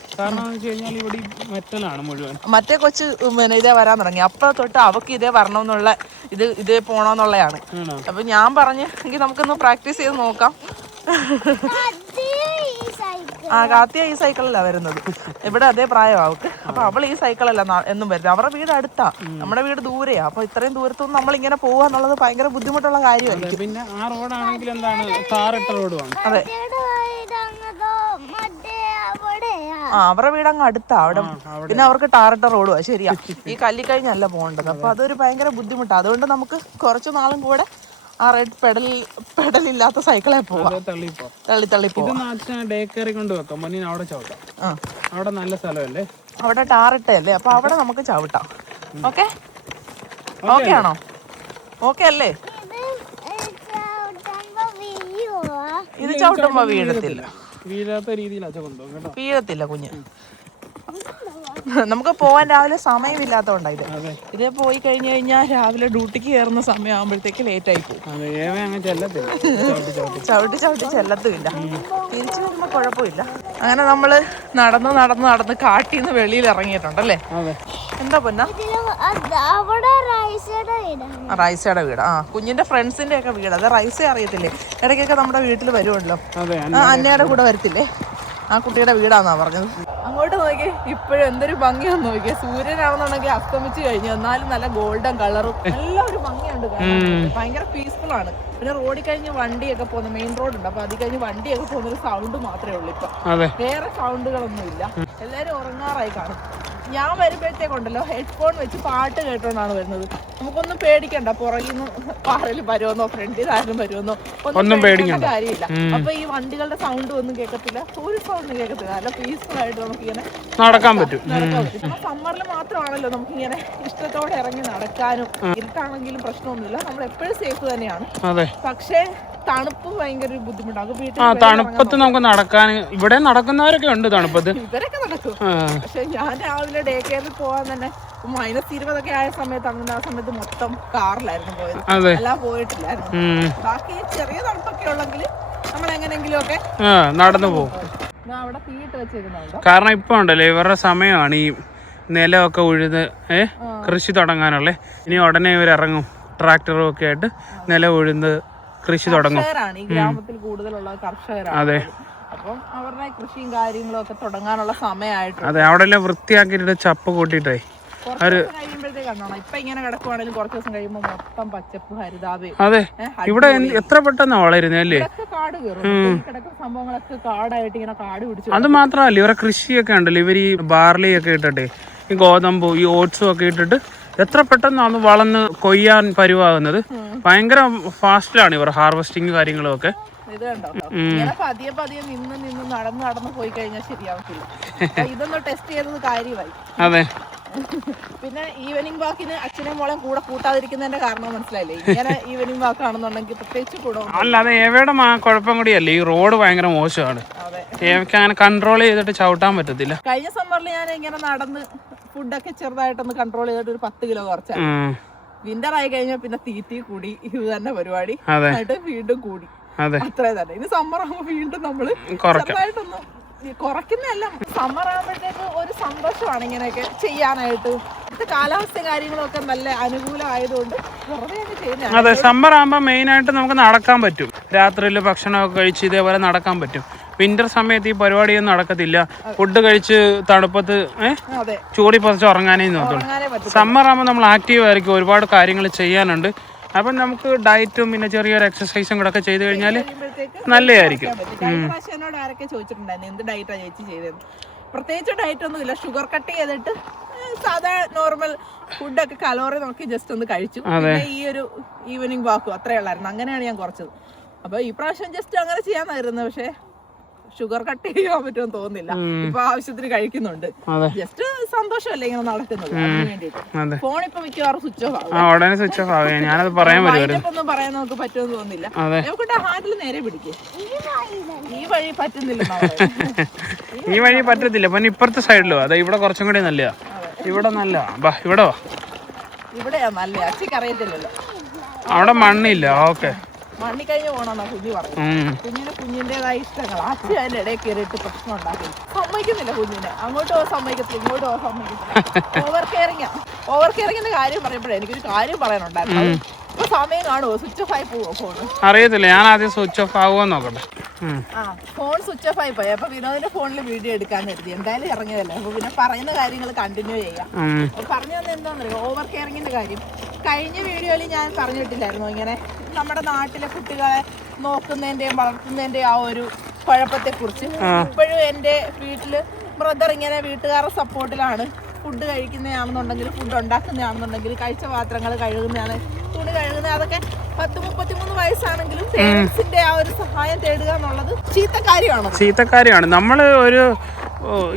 മറ്റേ കൊച്ച് പിന്നെ ഇതേ വരാൻ തുടങ്ങി. അപ്പൊ തൊട്ട് അവക്ക് ഇതേ വരണമെന്നുള്ള ഇതേ പോണോന്നുള്ളതാണ്. അപ്പൊ ഞാൻ പറഞ്ഞു എങ്കിൽ നമുക്കൊന്ന് പ്രാക്ടീസ് ചെയ്ത് നോക്കാം. കാത്തിയ ഈ സൈക്കിളല്ല വരുന്നത്. ഇവിടെ അതേ പ്രായമാവക്ക്. അപ്പൊ അവൾ ഈ സൈക്കിളല്ല എന്നും വരുന്നത്. അവരുടെ വീട് അടുത്താ, നമ്മുടെ വീട് ദൂരെയാ. അപ്പൊ ഇത്രയും ദൂരത്തൊന്നും നമ്മളിങ്ങനെ പോവാന്നുള്ളത് ഭയങ്കര ബുദ്ധിമുട്ടുള്ള കാര്യമായിരിക്കും. പിന്നെ ആ റോഡാണെങ്കിൽ എന്താണ്, ടാറിട്ട റോഡുമാണ്. അതെ, അവരുടെ വീട് അങ്ങ് അടുത്താ. അവിടെ പിന്നെ അവർക്ക് ടാറിട്ട റോഡുവാ. ശരിയാ, ഈ കല്ലിക്കഴിഞ്ഞല്ല പോകേണ്ടത്. അപ്പൊ അതൊരു ഭയങ്കര ബുദ്ധിമുട്ടാണ്. അതുകൊണ്ട് നമുക്ക് കുറച്ചു നാളും കൂടെ ആ റെഡ് പെഡലില്ലാത്ത സൈക്കിളെ പോവാം. തള്ളി പോവാം. അവിടെ നല്ല സ്ഥലമല്ലേ, അവിടെ ടാറിട്ടല്ലേ. അപ്പൊ അവിടെ നമുക്ക് ചവിട്ടാം. ഓക്കെ, ഓക്കെ ആണോ? ഓക്കെ അല്ലേ? ഇത് ചവിട്ടുമ്പോ വീഴത്തില്ല കുഞ്ഞ്. നമുക്ക് പോവാൻ രാവിലെ സമയമില്ലാത്തോണ്ടായത്. ഇതേ പോയി കഴിഞ്ഞു കഴിഞ്ഞാൽ രാവിലെ ഡ്യൂട്ടിക്ക് കയറുന്ന സമയം ആകുമ്പോഴത്തേക്ക് ലേറ്റ് ആയി പോകും. ചവിട്ടി ചെല്ലത്തുമില്ല. തിരിച്ചു വരുമ്പോ കുഴപ്പമില്ല. അങ്ങനെ നമ്മള് നടന്ന് കാട്ടിന്ന് വെളിയിൽ ഇറങ്ങിയിട്ടുണ്ടല്ലേ. എന്താ പൊന്ന റൈസയുടെ വീട്? കുഞ്ഞിന്റെ ഫ്രണ്ട്സിന്റെ ഒക്കെ വീട്. അത് റൈസ അറിയത്തില്ലേ? ഇടയ്ക്കൊക്കെ നമ്മുടെ വീട്ടിൽ വരുമല്ലോ. അന്നയുടെ കൂടെ വരത്തില്ലേ? ആ കുട്ടിയുടെ വീടാന്നാ പറഞ്ഞത്. അങ്ങോട്ട് നോക്കി ഇപ്പോഴും എന്തൊരു ഭംഗിയാന്ന് നോക്കിയാൽ സൂര്യനാണെന്നുണ്ടെങ്കിൽ അസ്തമിച്ച് കഴിഞ്ഞു എന്നാലും നല്ല ഗോൾഡൻ കളറും നല്ല ഒരു ഭംഗിയുണ്ട് ഭയങ്കര പീസ്ഫുൾ ആണ്. പിന്നെ റോഡിൽ കഴിഞ്ഞ് വണ്ടിയൊക്കെ പോകുന്ന മെയിൻ റോഡ് ഉണ്ട്, അപ്പൊ അതിൽ കഴിഞ്ഞ് വണ്ടിയൊക്കെ പോകുന്നൊരു സൗണ്ട് മാത്രമേ ഉള്ളൂ ഇപ്പൊ, വേറെ സൗണ്ടുകളൊന്നും ഇല്ല. എല്ലാരും ഉറങ്ങാറായി കാണും. ഞാൻ വരുമ്പോഴത്തേക്കുണ്ടല്ലോ ഹെഡ്ഫോൺ വെച്ച് പാട്ട് കേട്ടോണ്ടാണ് വരുന്നത്. നമുക്കൊന്നും പേടിക്കണ്ട, പുറകിൽ നിന്ന് പാറയിൽ വരുമെന്നോ ഫ്രണ്ടിൽ ആരും വരുമെന്നോ ഒന്നും പേടിക്കേണ്ട കാര്യമില്ല. അപ്പൊ ഈ വണ്ടികളുടെ സൗണ്ട് ഒന്നും കേൾക്കത്തില്ല, ഒരു സൗണ്ട് കേൾക്കത്തില്ല. നല്ല പീസ്ഫുൾ ആയിട്ട് നമുക്കിങ്ങനെ നടക്കാൻ പറ്റും. സമ്മറിൽ മാത്രമാണല്ലോ നമുക്കിങ്ങനെ ഇഷ്ടത്തോടെ ഇറങ്ങി നടക്കാനും. ഇരുട്ടാണെങ്കിലും പ്രശ്നമൊന്നുമില്ല, നമ്മൾ എപ്പോഴും സേഫ് തന്നെയാണ്. പക്ഷേ തണുപ്പ് ഭയങ്കര ബുദ്ധിമുട്ടാണ്. തണുപ്പത്ത് നമുക്ക് നടക്കാൻ ഇവിടെ നടക്കുന്നവരൊക്കെ ഉണ്ട് തണുപ്പത്ത്, ഇവരൊക്കെ നടക്കും. പക്ഷെ ഞാൻ രാവിലെ ഡേ കെയറിൽ പോകാൻ തന്നെ -20 ആയ സമയത്ത് അങ്ങനെ ആ സമയത്ത് മൊത്തം കാറിലായിരുന്നു പോയത്, എല്ലാം പോയിട്ടില്ലായിരുന്നു. ബാക്കി ചെറിയ തണുപ്പൊക്കെ ഉള്ളെങ്കിൽ നമ്മൾ എങ്ങനെങ്കിലും ഒക്കെ നടന്നു പോകും. അവിടെ തീയിട്ട് വെച്ചിരുന്നുണ്ടോ? കാരണം ഇപ്പൊ ഉണ്ടല്ലോ ഇവരുടെ സമയമാണ് ഈ നിലമൊക്കെ ഉഴുത് കൃഷി തുടങ്ങാനുള്ളേ. ഇനി ഉടനെ ഇവർ ഇറങ്ങും ട്രാക്ടറും ഒക്കെ ആയിട്ട് നില ഉഴുന്ന് കൃഷി തുടങ്ങും. ഈ ഗ്രാമത്തിൽ കൂടുതലുള്ള കർഷകരാണ്. അതെ, അപ്പം അവരുടെ കൃഷിയും കാര്യങ്ങളും ഒക്കെ തുടങ്ങാനുള്ള സമയമായിട്ട്. അതെ, അവിടെ എല്ലാം വൃത്തിയാക്കിയിട്ട് ചപ്പ് കൂട്ടിയിട്ടേ കഴിയുമ്പോഴത്തേക്കാണോ ഇപ്പൊ ഇങ്ങനെ കിടക്കുവാണെങ്കിലും കുറച്ച് ദിവസം കഴിയുമ്പോൾ മൊത്തം പച്ചപ്പ് ഹരിതാപയും. അതെ, ഇവിടെ എത്ര പെട്ടെന്ന് വളരുന്നല്ലേ, കാട് കയറും. കിടക്കുന്ന സംഭവങ്ങളൊക്കെ കാടായിട്ട് ഇങ്ങനെ കാട് പിടിച്ചു. അത് മാത്രമല്ല ഇവരെ കൃഷിയൊക്കെ ഉണ്ടല്ലോ, ഇവർ ഈ ബാർലി ഒക്കെ ഇട്ടിട്ടെ ഈ ഗോതമ്പ് ഈ ഓട്സും ഒക്കെ ഇട്ടിട്ട് എത്ര പെട്ടെന്നാണ് വളർന്ന് കൊയ്യാൻ പരുവാകുന്നത്. ഭയങ്കര ഫാസ്റ്റിലാണ് ഇവർ ഹാർവെസ്റ്റിംഗ് കാര്യങ്ങളും ഒക്കെ. ഇത് കണ്ടോ, ഇങ്ങനെ പതിയെ പതിയെ നിന്ന് നടന്ന് പോയി കഴിഞ്ഞാൽ ശരിയാവത്തില്ല. ഇതൊന്ന് ടെസ്റ്റ് ചെയ്തത് കാര്യമായി. അതെ, പിന്നെ ഈവനിങ് വാക്കിന് അച്ഛനും മോളെയും കൂടെ കൂട്ടാതിരിക്കുന്നതിന്റെ കാരണം മനസ്സിലായില്ലേ? ഇങ്ങനെ ഈവനിങ് വാക്ക് ആണെന്നുണ്ടെങ്കിൽ പ്രത്യേകിച്ച് കൂടെ അല്ലാതെ ഏവയുടെ കുഴപ്പം കൂടിയല്ലേ, ഈ റോഡ് ഭയങ്കര മോശമാണ്. ഏവയ്ക്ക് അങ്ങനെ കൺട്രോൾ ചെയ്തിട്ട് ചവിട്ടാൻ പറ്റത്തില്ല. കഴിഞ്ഞ സമ്മറിൽ ഞാൻ ഇങ്ങനെ നടന്ന് ഫുഡൊക്കെ ചെറുതായിട്ടൊന്ന് കൺട്രോൾ ചെയ്തിട്ട് ഒരു 10 കിലോ കുറച്ചാണ്. വിന്റർ ആയി കഴിഞ്ഞാൽ പിന്നെ തീറ്റി കൂടി, ഇത് തന്നെ പരിപാടി ആയിട്ട് വീണ്ടും കൂടി, അത്രേ തന്നെ. ഇനി സമ്മർ ആകുമ്പോൾ വീണ്ടും നമ്മള് ചെറുതായിട്ടൊന്ന് കുറയ്ക്കുന്നതല്ല, സമ്മർ ആകുമ്പോഴത്തേക്ക് ഒരു സന്തോഷമാണ് ഇങ്ങനെയൊക്കെ ചെയ്യാനായിട്ട്. കാലാവസ്ഥ കാര്യങ്ങളൊക്കെ നല്ല അനുകൂലമായതുകൊണ്ട് വെറുതെ ചെയ്യുന്നതാണ്. അതെ, സമ്മർ ആകുമ്പോൾ മെയിൻ ആയിട്ട് നമുക്ക് നടക്കാൻ പറ്റും. രാത്രിയിൽ ഭക്ഷണമൊക്കെ കഴിച്ച് ഇതേപോലെ നടക്കാൻ പറ്റും. വിന്റർ സമയത്ത് ഈ പരിപാടിയൊന്നും നടക്കത്തില്ല. ഫുഡ് കഴിച്ച് തണുപ്പത്ത് ചൂടി പറിച്ച് ഉറങ്ങാനേ നോക്കുള്ളൂ. സമ്മർ ആകുമ്പോൾ നമ്മൾ ആക്റ്റീവ് ആയിരിക്കും, ഒരുപാട് കാര്യങ്ങൾ ചെയ്യാനുണ്ട്. അപ്പം നമുക്ക് ഡയറ്റും പിന്നെ ചെറിയൊരു എക്സസൈസും കൂടെ ഒക്കെ ചെയ്ത് കഴിഞ്ഞാൽ നല്ലതായിരിക്കും. എന്നോട് ആരൊക്കെ ചോദിച്ചിട്ടുണ്ടായിരുന്നു എന്ത് ഡയറ്റാ ചേച്ചി ചെയ്തത്. പ്രത്യേകിച്ച് ഡയറ്റ് ഒന്നും ഇല്ല, ഷുഗർ കട്ട് ചെയ്തിട്ട് സാധാ നോർമൽ ഫുഡൊക്കെ കലോറി നോക്കി ജസ്റ്റ് ഒന്ന് കഴിച്ചു. പിന്നെ ഈ ഒരു ഈവനിങ് വാക്കും അത്രേ ഉള്ളായിരുന്നു. അങ്ങനെയാണ് ഞാൻ കുറച്ചത്. അപ്പൊ ഈ പ്രാവശ്യം ജസ്റ്റ് അങ്ങനെ ചെയ്യാന്നായിരുന്നു. പക്ഷെ ഷുഗർ കട്ട് ചെയ്യാൻ പറ്റുമെന്ന് തോന്നുന്നില്ല. ഇപ്പൊ ആവശ്യത്തിന് കഴിക്കുന്നുണ്ട്. ജസ്റ്റ് സന്തോഷമല്ലേ ഇങ്ങനെ നടക്കുന്നത്. അതിന് വേണ്ടിട്ട് ഫോൺ ഇപ്പൊ മിക്കവാറും സ്വിച്ച് ഓഫ് ആവും. ഞാനത് പറയാൻ ഒന്നും പറയാൻ നമുക്ക് പറ്റുമെന്ന് തോന്നുന്നില്ല. നമുക്ക് ഹാൻഡിൽ നേരെ പിടിക്കേ, ഈ വഴി പറ്റുന്നില്ല. ഈ വഴി പറ്റത്തില്ല. പിന്നെ ഇപ്പുറത്തെ സൈഡിലോ അതെ, ഇവിടെ കുറച്ചും കൂടി നല്ലതാ. ഇവിടെ നല്ല ഇവിടെ ഇവിടെയാ നല്ല. അച്ഛക്ക് അറിയത്തില്ലല്ലോ, അവിടെ മണ്ണില്ല. ഓക്കെ, മണ്ണി കഴിഞ്ഞ് പോകണമെന്നാ കുഞ്ഞു പറഞ്ഞു. കുഞ്ഞിന്റേതായ ഇഷ്ടങ്ങൾ അച്ഛൻ അതിന്റെ ഇടയിൽ കയറിയിട്ട് പ്രശ്നം ഉണ്ടാക്കി സമ്മതിക്കുന്നില്ല. കുഞ്ഞിനെ അങ്ങോട്ട് പോകാൻ സമ്മതിക്കത്തില്ല, ഇങ്ങോട്ട് പോകാൻ സമ്മതിക്കത്തില്ല. ഓവർ കെയറിങ്ങിന്റെ കാര്യം പറയുമ്പോഴേ എനിക്കൊരു കാര്യം പറയാനുണ്ടായിരുന്നു. ഇപ്പൊ സമയം കാണുമോ? സ്വിച്ച് ഓഫ് ആയി പോവോ ഫോൺ? അറിയത്തില്ല, ഞാൻ ആദ്യം സ്വിച്ച് ഓഫ് ആവുമോ നോക്കട്ടെ. ഫോൺ സ്വിച്ച് ഓഫ് ആയി പോയി. അപ്പൊ വിനോദിന്റെ ഫോണിൽ വീഡിയോ എടുക്കാൻ എഴുതി. എന്തായാലും ഇറങ്ങിയതല്ലേ, അപ്പൊ പിന്നെ പറയുന്ന കാര്യങ്ങൾ കണ്ടിന്യൂ ചെയ്യാം. പറഞ്ഞു തന്നെ എന്താണെന്നറിയോ, ഓവർ കെയറിങ്ങിന്റെ കാര്യം കഴിഞ്ഞ വീഡിയോയിൽ ഞാൻ പറഞ്ഞിട്ടില്ലായിരുന്നു. ഇങ്ങനെ നമ്മുടെ നാട്ടിലെ കുട്ടികളെ നോക്കുന്നതിന്റെയും വളർത്തുന്നതിന്റെയും ആ ഒരു കുഴപ്പത്തെക്കുറിച്ച്. ഇപ്പോഴും എൻ്റെ വീട്ടില് ബ്രദർ ഇങ്ങനെ വീട്ടുകാരുടെ സപ്പോർട്ടിലാണ്. ഫുഡ് കഴിക്കുന്നതാണെന്നുണ്ടെങ്കിൽ, ഫുഡ് ഉണ്ടാക്കുന്നതാണെന്നുണ്ടെങ്കിൽ, കഴിച്ച പാത്രങ്ങൾ കഴുകുന്നതാണ്, തുണി കഴുകുന്നത്, അതൊക്കെ 10-33 വയസ്സാണെങ്കിലും പേരൻസിന്റെ ആ ഒരു സഹായം തേടുക എന്നുള്ളത് ചീത്തക്കാരിയാണ്. നമ്മൾ ഒരു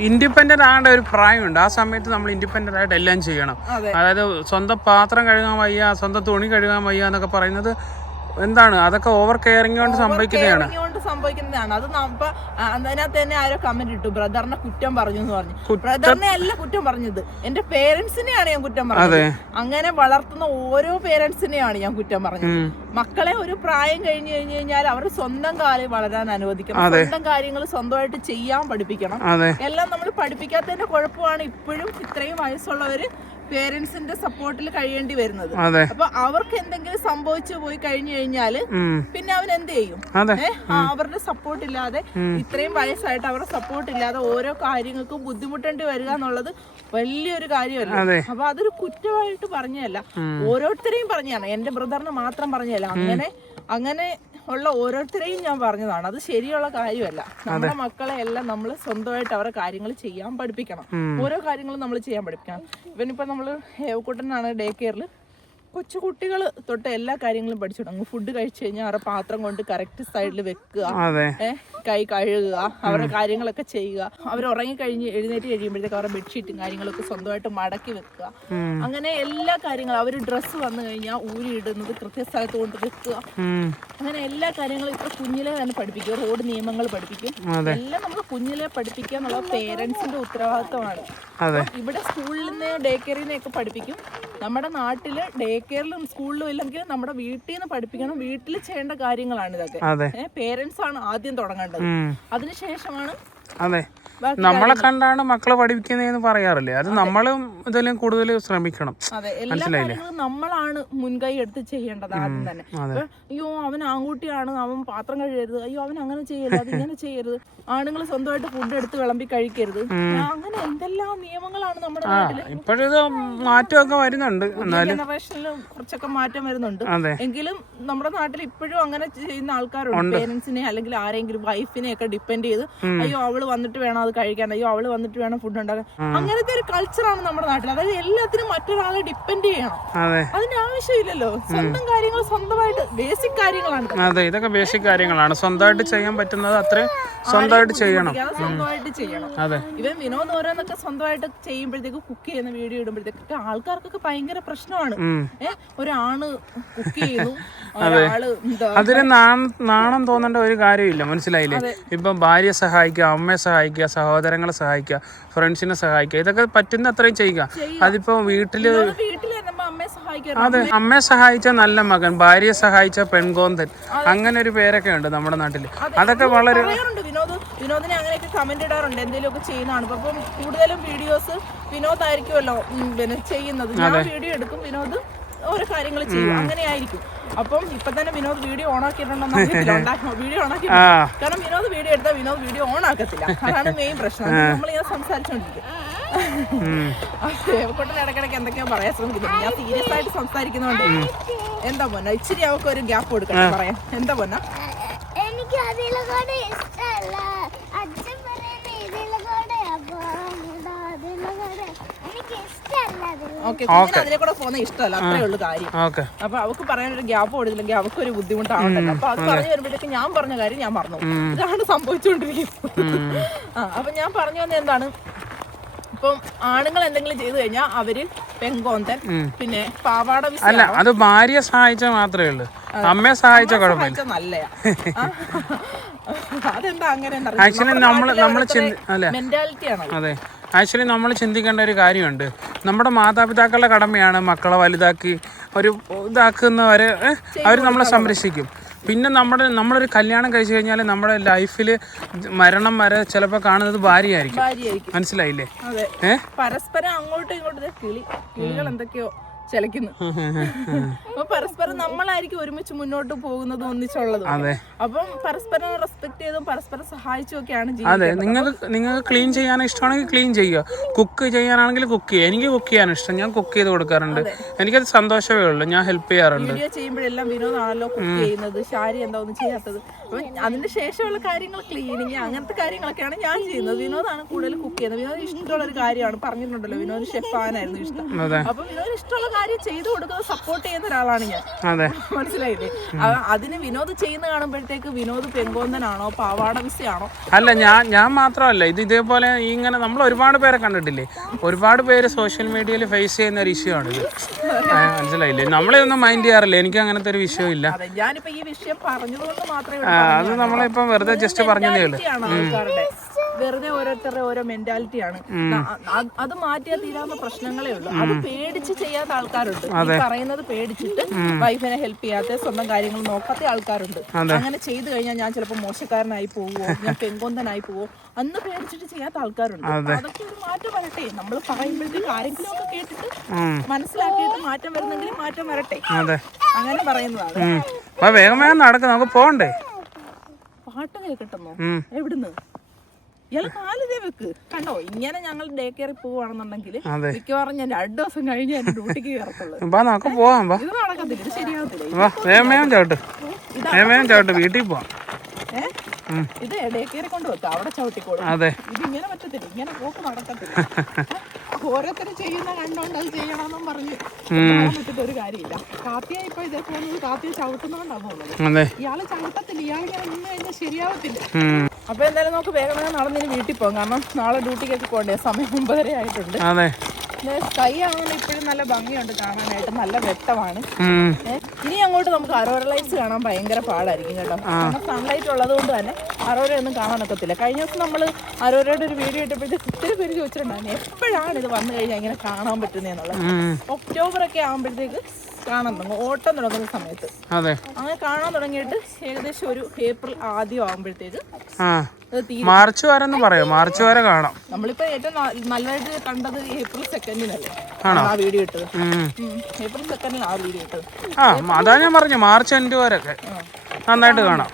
ഇൻഡിപെൻഡന്റ് ആകേണ്ട ഒരു പ്രായമുണ്ട്. ആ സമയത്ത് നമ്മൾ ഇൻഡിപെൻഡന്റ് ആയിട്ട് എല്ലാം ചെയ്യണം. അതായത് സ്വന്തം പാത്രം കഴുകാൻ വയ്യ, സ്വന്തം തുണി കഴുകാൻ വയ്യ എന്നൊക്കെ പറയുന്നത് എന്താണ്? അതൊക്കെ ഓവർ കെയറിംഗ് കൊണ്ട് സംഭവിക്കുന്നതാണ്. അത് അതിനകത്ത് തന്നെ ആരോ കമന്റ് ഇട്ടു, ബ്രദറിനെ കുറ്റം പറഞ്ഞു എന്ന് പറഞ്ഞു. ബ്രദറിനെ അല്ല കുറ്റം പറഞ്ഞത്, എന്റെ പേരൻസിനെയാണ് ഞാൻ കുറ്റം പറഞ്ഞത്. അങ്ങനെ വളർത്തുന്ന ഓരോ പേരൻസിനെയാണ് ഞാൻ കുറ്റം പറഞ്ഞത്. മക്കളെ ഒരു പ്രായം കഴിഞ്ഞു കഴിഞ്ഞാൽ അവർ സ്വന്തം കാലിൽ വളരാൻ അനുവദിക്കണം, സ്വന്തം കാര്യങ്ങൾ സ്വന്തമായിട്ട് ചെയ്യാൻ പഠിപ്പിക്കണം. എല്ലാം നമ്മൾ പഠിപ്പിക്കാത്തതിന്റെ കുഴപ്പമാണ് ഇപ്പോഴും ഇത്രയും വയസ്സുള്ളവര് പേരൻസിന്റെ സപ്പോർട്ടിൽ കഴിയേണ്ടി വരുന്നത്. അതെ. അപ്പൊ അവർക്ക് എന്തെങ്കിലും സംഭവിച്ചു പോയി കഴിഞ്ഞു കഴിഞ്ഞാല് പിന്നെ അവൻ എന്ത് ചെയ്യും? അവരുടെ സപ്പോർട്ട് ഇല്ലാതെ, ഇത്രയും വയസ്സായിട്ട് അവരുടെ സപ്പോർട്ട് ഇല്ലാതെ ഓരോ കാര്യങ്ങൾക്കും ബുദ്ധിമുട്ടേണ്ടി വരിക എന്നുള്ളത് വലിയൊരു കാര്യമല്ല. അപ്പൊ അതൊരു കുറ്റമായിട്ട് പറഞ്ഞല്ല, ഓരോരുത്തരെയും പറഞ്ഞാണ്, എന്റെ ബ്രദറിന് മാത്രം പറഞ്ഞല്ല, അങ്ങനെ ഉള്ള ഓരോരുത്തരെയും ഞാൻ പറഞ്ഞതാണ്. അത് ശരിയുള്ള കാര്യമല്ല. നമ്മുടെ മക്കളെ എല്ലാം നമ്മൾ സ്വന്തമായിട്ട് അവരുടെ കാര്യങ്ങൾ ചെയ്യാൻ പഠിപ്പിക്കണം. ഓരോ കാര്യങ്ങളും നമ്മൾ ചെയ്യാൻ പഠിപ്പിക്കണം. ഇവനിപ്പോ നമ്മള് ഹേവക്കുട്ടനാണ് ഡേ കെയറിൽ കൊച്ചു കുട്ടികൾ തൊട്ട് എല്ലാ കാര്യങ്ങളും പഠിച്ചു തുടങ്ങും. ഫുഡ് കഴിച്ചു കഴിഞ്ഞാൽ അവരുടെ പാത്രം കൊണ്ട് കറക്റ്റ് സൈഡിൽ വെക്കുക, കൈ കഴുകുക, അവരുടെ കാര്യങ്ങളൊക്കെ ചെയ്യുക. അവർ ഉറങ്ങിക്കഴിഞ്ഞ് എഴുന്നേറ്റ് കഴിയുമ്പോഴത്തേക്ക് അവരുടെ ബെഡ്ഷീറ്റും കാര്യങ്ങളൊക്കെ സ്വന്തമായിട്ട് മടക്കി വെക്കുക. അങ്ങനെ എല്ലാ കാര്യങ്ങളും, അവർ ഡ്രസ്സ് വന്നു കഴിഞ്ഞാൽ ഊരി ഇടുന്നത് കൃത്യസ്ഥലത്ത് കൊണ്ട് വെക്കുക. അങ്ങനെ എല്ലാ കാര്യങ്ങളും ഇത്ര കുഞ്ഞിലെ തന്നെ പഠിപ്പിക്കും. റോഡ് നിയമങ്ങൾ പഠിപ്പിക്കും. എല്ലാം നമ്മൾ കുഞ്ഞിലെ പഠിപ്പിക്കുക എന്നുള്ള പേരൻസിന്റെ ഉത്തരവാദിത്തമാണ്. ഇവിടെ സ്കൂളിൽ നിന്ന് ഡേ കെയറിൽ നിന്നൊക്കെ പഠിപ്പിക്കും. നമ്മുടെ നാട്ടില് ഡേ കെയറിലും സ്കൂളിലും ഇല്ലെങ്കിൽ നമ്മുടെ വീട്ടിൽ നിന്ന് പഠിപ്പിക്കണം. വീട്ടിൽ ചെയ്യേണ്ട കാര്യങ്ങളാണ് ഇതൊക്കെ. പേരൻസ് ആണ് ആദ്യം തുടങ്ങേണ്ടത്. അതിനുശേഷമാണ് നമ്മളെ കണ്ടാണ് മക്കളെ പഠിപ്പിക്കുന്നതെന്ന് പറയാറില്ലേ, അത് നമ്മളും ഇതിലും കൂടുതൽ ശ്രമിക്കണം. അതെ, എല്ലാ കാര്യങ്ങളും നമ്മളാണ് മുൻകൈ എടുത്ത് ചെയ്യേണ്ടത് ആദ്യം തന്നെ. അയ്യോ അവൻ ആൺകുട്ടിയാണ്, അവൻ പാത്രം കഴുകരുത്, അയ്യോ അവൻ അങ്ങനെ ചെയ്യരുത്, അതിങ്ങനെ ചെയ്യരുത്, ആണുങ്ങൾ സ്വന്തമായിട്ട് ഫുഡ് എടുത്ത് വിളമ്പി കഴിക്കരുത്, അങ്ങനെ എന്തെല്ലാം നിയമങ്ങളാണ് നമ്മുടെ നാട്ടില്. ഇപ്പോഴത് മാറ്റമൊക്കെ വരുന്നുണ്ട്, ജനറേഷനിൽ കുറച്ചൊക്കെ മാറ്റം വരുന്നുണ്ട്. എങ്കിലും നമ്മുടെ നാട്ടിൽ ഇപ്പോഴും അങ്ങനെ ചെയ്യുന്ന ആൾക്കാരുണ്ട്. പേരൻസിനെ അല്ലെങ്കിൽ ആരെങ്കിലും വൈഫിനെ ഒക്കെ ഡിപ്പെൻഡ് ചെയ്ത്, അയ്യോ അവള് വന്നിട്ട് വേണം അത് കഴിക്കാൻ, അയ്യോ അവള് വന്നിട്ട് വേണം ഫുഡ് ഉണ്ടാക്കാൻ, അങ്ങനത്തെ ഒരു കൾച്ചറാണ് നമ്മുടെ നാട്ടിൽ. അതായത് എല്ലാത്തിനും മറ്റൊരാളെ ഡിപ്പെൻഡ് ചെയ്യണം. അതിന്റെ ആവശ്യമില്ലല്ലോ. സ്വന്തം കാര്യങ്ങൾ സ്വന്തമായിട്ട്, ബേസിക് കാര്യങ്ങളാണ്. അതെ, ഇതൊക്കെ ബേസിക് കാര്യങ്ങളാണ്. സ്വന്തമായിട്ട് ചെയ്യാൻ പറ്റുന്നത് അത്രയും സ്വന്തമായിട്ട് ചെയ്യണം. സ്വന്തമായിട്ട് ചെയ്യണം. ഇവൻ വിനോദ് ഓരോന്നൊക്കെ സ്വന്തമായിട്ട് ചെയ്യുമ്പോഴത്തേക്ക്, കുക്ക് ചെയ്യുന്ന വീഡിയോ ഇടുമ്പോഴത്തേക്കൊക്കെ ആൾക്കാർക്കൊക്കെ ഭയങ്കര പ്രശ്നമാണ്. ഒരാണ് കുക്ക് ചെയ്യുന്നു, അതിന് നാണം തോന്നേണ്ട ഒരു കാര്യമില്ല, മനസ്സിലായില്ലേ? ഇപ്പൊ ഭാര്യയെ സഹായിക്കുക, അമ്മയെ സഹായിക്കുക, സഹോദരങ്ങളെ സഹായിക്കുക, ഫ്രണ്ട്സിനെ സഹായിക്കുക, ഇതൊക്കെ പറ്റുന്ന അത്രയും ചെയ്യുക. അതിപ്പോ വീട്ടില് അതെ, അമ്മയെ സഹായിച്ച നല്ല മകൻ, ഭാര്യയെ സഹായിച്ച പെൺകോന്തൻ, അങ്ങനെ ഒരു പേരൊക്കെ ഉണ്ട് നമ്മുടെ നാട്ടില്. അതൊക്കെ വളരെ വിനോദിനെ അങ്ങനെയൊക്കെ കമന്റ് ഇടാറുണ്ട് എന്തെങ്കിലുമൊക്കെ ചെയ്യുന്നതാണ്. അപ്പം കൂടുതലും വീഡിയോസ് വിനോദായിരിക്കുമല്ലോ ചെയ്യുന്നത്. ഞാൻ വീഡിയോ എടുക്കും, വിനോദ് ഓരോ കാര്യങ്ങൾ ചെയ്യും, അങ്ങനെ ആയിരിക്കും. അപ്പം ഇപ്പൊ തന്നെ വിനോദ് വീഡിയോ ഓൺ ആക്കിയിട്ടുണ്ടോ വീഡിയോ ഓൺ ആക്കി, കാരണം വിനോദ് വീഡിയോ എടുത്താൽ വിനോദ് വീഡിയോ ഓൺ ആക്കത്തില്ല. അതാണ് മെയിൻ പ്രശ്നം. നമ്മളിങ്ങനെ സംസാരിച്ചോണ്ടിരിക്കും. ദേവക്കോട്ടൻ ഇടയ്ക്കിടയ്ക്ക് എന്തൊക്കെയാ പറയാൻ ശ്രമിക്കുന്നുണ്ട്. ഞാൻ സീരിയസ് ആയിട്ട് സംസാരിക്കുന്നതുകൊണ്ട് എന്താ പൊന്ന ഇച്ചിരി അവർക്ക് ഒരു ഗ്യാപ്പ് കൊടുക്കണം പറയാം. എന്താ പൊന്ന എനിക്ക് അതിലൂടെ ഇഷ്ടമല്ല, അച്ഛൻ പറയുന്ന ഇതിലൂടെ എനിക്ക് ഇഷ്ടമല്ല. അതിനെ കൂടെ പോകുന്ന ഇഷ്ടമല്ല, അത്രേ ഉള്ളു കാര്യം. അപ്പൊ അവക്ക് പറയാനൊരു ഗ്യാപ്പ് കൊടുത്തില്ലെങ്കിൽ അവക്കൊരു ബുദ്ധിമുട്ടാവണ്ടല്ലോ. അപ്പൊ അത് പറഞ്ഞു വരുമ്പോഴത്തേക്ക് ഞാൻ പറഞ്ഞ കാര്യം ഞാൻ മറന്നു. ഇതാണ് സംഭവിച്ചുകൊണ്ടിരിക്കുന്നത്. അപ്പൊ ഞാൻ പറഞ്ഞു വന്നത് എന്താണ്, ഇപ്പം ആണുങ്ങൾ എന്തെങ്കിലും ചെയ്തു കഴിഞ്ഞാൽ അവര് പെങ്കോന്തൻ, പിന്നെ പാവാട അല്ല, അത് ഭാര്യയെ സഹായിച്ചാൽ മാത്രമേ ഉള്ളൂ, അമ്മയെ സഹായിച്ച കുഴപ്പമില്ല. നല്ലയാ. അതെന്താ അങ്ങനെ മെന്റാലിറ്റിയാണ്. അതെ, ആക്ച്വലി നമ്മൾ ചിന്തിക്കേണ്ട ഒരു കാര്യമുണ്ട്. നമ്മുടെ മാതാപിതാക്കളുടെ കടമയാണ് മക്കളെ വലുതാക്കി ഒരു ഇതാക്കുന്നവരെ അവർ നമ്മളെ സംരക്ഷിക്കും. പിന്നെ നമ്മളൊരു കല്യാണം കഴിച്ചു കഴിഞ്ഞാൽ നമ്മുടെ ലൈഫിൽ മരണം വരെ ചിലപ്പോൾ കാണുന്നത് ഭാര്യയായിരിക്കും. മനസ്സിലായില്ലേ? പരസ്പരം അങ്ങോട്ടും ഇങ്ങോട്ടും കിളികൾ എന്തൊക്കെയോ ചലിക്കുന്നു. അപ്പൊ പരസ്പരം നമ്മളായിരിക്കും ഒരുമിച്ച് മുന്നോട്ട് പോകുന്നതും ഒന്നിച്ചുള്ളതും. അപ്പം പരസ്പരം റെസ്പെക്ട് ചെയ്തും പരസ്പരം സഹായിച്ചും ഒക്കെയാണ് അതെ, നിങ്ങൾക്ക് ക്ലീൻ ചെയ്യാൻ ഇഷ്ടമാണെങ്കിൽ ക്ലീൻ ചെയ്യുക, കുക്ക് ചെയ്യാനാണെങ്കിൽ കുക്ക് ചെയ്യുക. എനിക്ക് കുക്ക് ചെയ്യാൻ ഇഷ്ടം, ഞാൻ കുക്ക് ചെയ്ത് കൊടുക്കാറുണ്ട്. എനിക്കത് സന്തോഷമേ ഉള്ളൂ, ഞാൻ ഹെൽപ്പ് ചെയ്യാറുണ്ട്. വീഡിയോ ചെയ്യുമ്പോഴെല്ലാം വിനോദാണല്ലോ കുക്ക് ചെയ്യുന്നത്, ഷാരി എന്താ ഒന്നും ചെയ്യാത്തത്. അപ്പൊ അതിന്റെ ശേഷമുള്ള കാര്യങ്ങൾ, ക്ലീനിങ്, അങ്ങനത്തെ കാര്യങ്ങളൊക്കെയാണ് ഞാൻ ചെയ്യുന്നത്. വിനോദാണ് കൂടുതൽ കുക്ക് ചെയ്യുന്നത്. വിനോദ് ഇഷ്ടമുള്ള ഒരു കാര്യമാണ്, പറഞ്ഞിട്ടുണ്ടല്ലോ വിനോദ് ഷെഫാനായിരുന്നു ഇഷ്ടം. അപ്പൊ വിനോദ് ഇഷ്ടമുള്ള കാര്യം ചെയ്തു കൊടുക്കുന്നത് സപ്പോർട്ട് ചെയ്യുന്ന ഒരാളാണ് ഞാൻ. മനസ്സിലായില്ലേ? അതിന് വിനോദ് ചെയ്യുന്ന കാണുമ്പോഴത്തേക്ക് വിനോദ് പെങ്കോന്തനാണോ പാവാട വിസയാണോ? അല്ല, ഞാൻ മാത്രമല്ല, ഇതേപോലെ ഇങ്ങനെ നമ്മൾ ഒരുപാട് പേരെ കണ്ടിട്ടില്ലേ, ഒരുപാട് പേര് സോഷ്യൽ മീഡിയയിൽ ഫേസ് ചെയ്യുന്ന ഒരു ഇഷ്യൂ ആണ് ഇത്. മനസ്സിലായില്ലേ? നമ്മളെ ഒന്നും മൈൻഡ് ചെയ്യാറില്ല, എനിക്ക് അങ്ങനത്തെ ഒരു വിഷയം ഇല്ല. ഞാനിപ്പോ ഈ വിഷയം പറഞ്ഞതുകൊണ്ട് മാത്രമേ അത് നമ്മളിപ്പം വെറുതെ ജസ്റ്റ് പറഞ്ഞതേ ഉള്ളൂ. വെറുതെ ഓരോരുത്തരുടെ ഓരോ മെന്റാലിറ്റിയാണ്. അത് മാറ്റിയാൽ തീരാവുന്ന പ്രശ്നങ്ങളേ ഉള്ളൂ. അത് പേടിച്ച് ചെയ്യാത്ത ആൾക്കാരുണ്ട്. ഈ പറയുന്നത് പേടിച്ചിട്ട് വൈഫിനെ ഹെൽപ്പ് ചെയ്യാത്ത, സ്വന്തം കാര്യങ്ങൾ നോക്കാത്ത ആൾക്കാരുണ്ട്. അങ്ങനെ ചെയ്തു കഴിഞ്ഞാൽ ഞാൻ ചിലപ്പോൾ മോശക്കാരനായി പോവോ, ഞാൻ പെങ്കൊന്തനായി പോവോ അന്ന് പേടിച്ചിട്ട് ചെയ്യാത്ത ആൾക്കാരുണ്ട്. അതൊക്കെ ഒരു മാറ്റം വരട്ടെ. നമ്മൾ പറയുമ്പോഴത്തേക്ക് ആരെങ്കിലും ഒക്കെ കേട്ടിട്ട് മനസ്സിലാക്കിയിട്ട് മാറ്റം വരുന്നെങ്കിൽ മാറ്റം വരട്ടെ, അങ്ങനെ പറയുന്നതാണ്. വേഗം വേഗം നടക്കും, നമുക്ക് പോകണ്ടേ. പാട്ട് കേൾക്കട്ടെന്നോ? എവിടുന്ന്? ഇയാൾ കാലിതേ വെക്ക്. കണ്ടോ, ഇങ്ങനെ ഞങ്ങൾ ഡേ കെയറിൽ പോവാണെന്നുണ്ടെങ്കിൽ മിക്കവാറും ഞാൻ 2 ദിവസം കഴിഞ്ഞ് എന്റെ ഡ്യൂട്ടിക്ക് കയറത്തുള്ളൂ. ഇത് നടക്കത്തില്ല, ഇത് ശരിയാകത്തില്ല. ചവിട്ട് വീട്ടിൽ പോവാം. ഇത് ഡേ കെയറിൽ കൊണ്ട് വെക്കാം, അവിടെ ചവിട്ടിക്കോളും. ഇത് ഇങ്ങനെ പറ്റത്തില്ല, ഇങ്ങനെ പോക്ക് നടക്കത്തില്ല. ഓരോരുത്തരും ചെയ്യുന്ന കണ്ടോണ്ട് അത് ചെയ്യണമെന്നും പറഞ്ഞ് പറ്റിട്ട് ഒരു കാര്യമില്ല. കാത്തിയ ഇപ്പൊ ഇതേ പോകുന്നത് കാത്തിയ ചവിട്ടുന്നോണ്ടാ പോകുന്നത്. ഇയാള് ചവിട്ടത്തില്ല, ഇയാളിങ്ങനെ നിന്ന് കഴിഞ്ഞാൽ ശരിയാവത്തില്ല. അപ്പൊ എന്തായാലും നമുക്ക് വേഗം വേഗം നടന്നിന് വീട്ടിൽ പോകാം. കാരണം നാളെ ഡ്യൂട്ടിക്കൊക്കെ പോകണ്ടേ, സമയം 9:30 ആയിട്ടുണ്ട്. സ്കൈ ആണെങ്കിൽ ഇപ്പോഴും നല്ല ഭംഗിയുണ്ട് കാണാനായിട്ട്, നല്ല വ്യക്തമാണ്. ഇനി അങ്ങോട്ട് നമുക്ക് അറോറ ലൈറ്റ്സ് കാണാൻ ഭയങ്കര പാടായിരിക്കും കേട്ടോ. കാരണം സൺലൈറ്റ് ഉള്ളത് കൊണ്ട് തന്നെ അറോറയൊന്നും കാണാനൊക്കത്തില്ല. കഴിഞ്ഞ ദിവസം നമ്മൾ അറോറയുടെ ഒരു വീഡിയോ ഇട്ടപ്പോഴത്തേക്ക് ഒത്തിരി പേര് ചോദിച്ചിട്ടുണ്ടായിരുന്നു എപ്പോഴാണ് ഇത് വന്നു കഴിഞ്ഞാൽ ഇങ്ങനെ കാണാൻ പറ്റുന്നതെന്നുള്ളത്. ഒക്ടോബർ ഒക്കെ ആകുമ്പോഴത്തേക്ക് കാണാൻ തുടങ്ങും, ഓട്ടം തുടങ്ങുന്ന സമയത്ത്. അങ്ങനെ കാണാൻ തുടങ്ങിയിട്ട് ഏകദേശം ഒരു ഏപ്രിൽ ആദ്യം ആകുമ്പോഴത്തേക്ക് മാർച്ച് വരെ പറയാം, മാർച്ച് വരെ കാണാം. നമ്മളിപ്പോ ഏറ്റവും നല്ലതായിട്ട് കണ്ടത് ഏപ്രിൽ 2-നല്ലേ ആ വീഡിയോ ഇട്ടത്. ഏപ്രിൽ 2-ന് ആ വീഡിയോ ഇട്ടത്. അതാ ഞാൻ പറഞ്ഞു, മാർച്ച് 5 വരെ നന്നായിട്ട് കാണാം.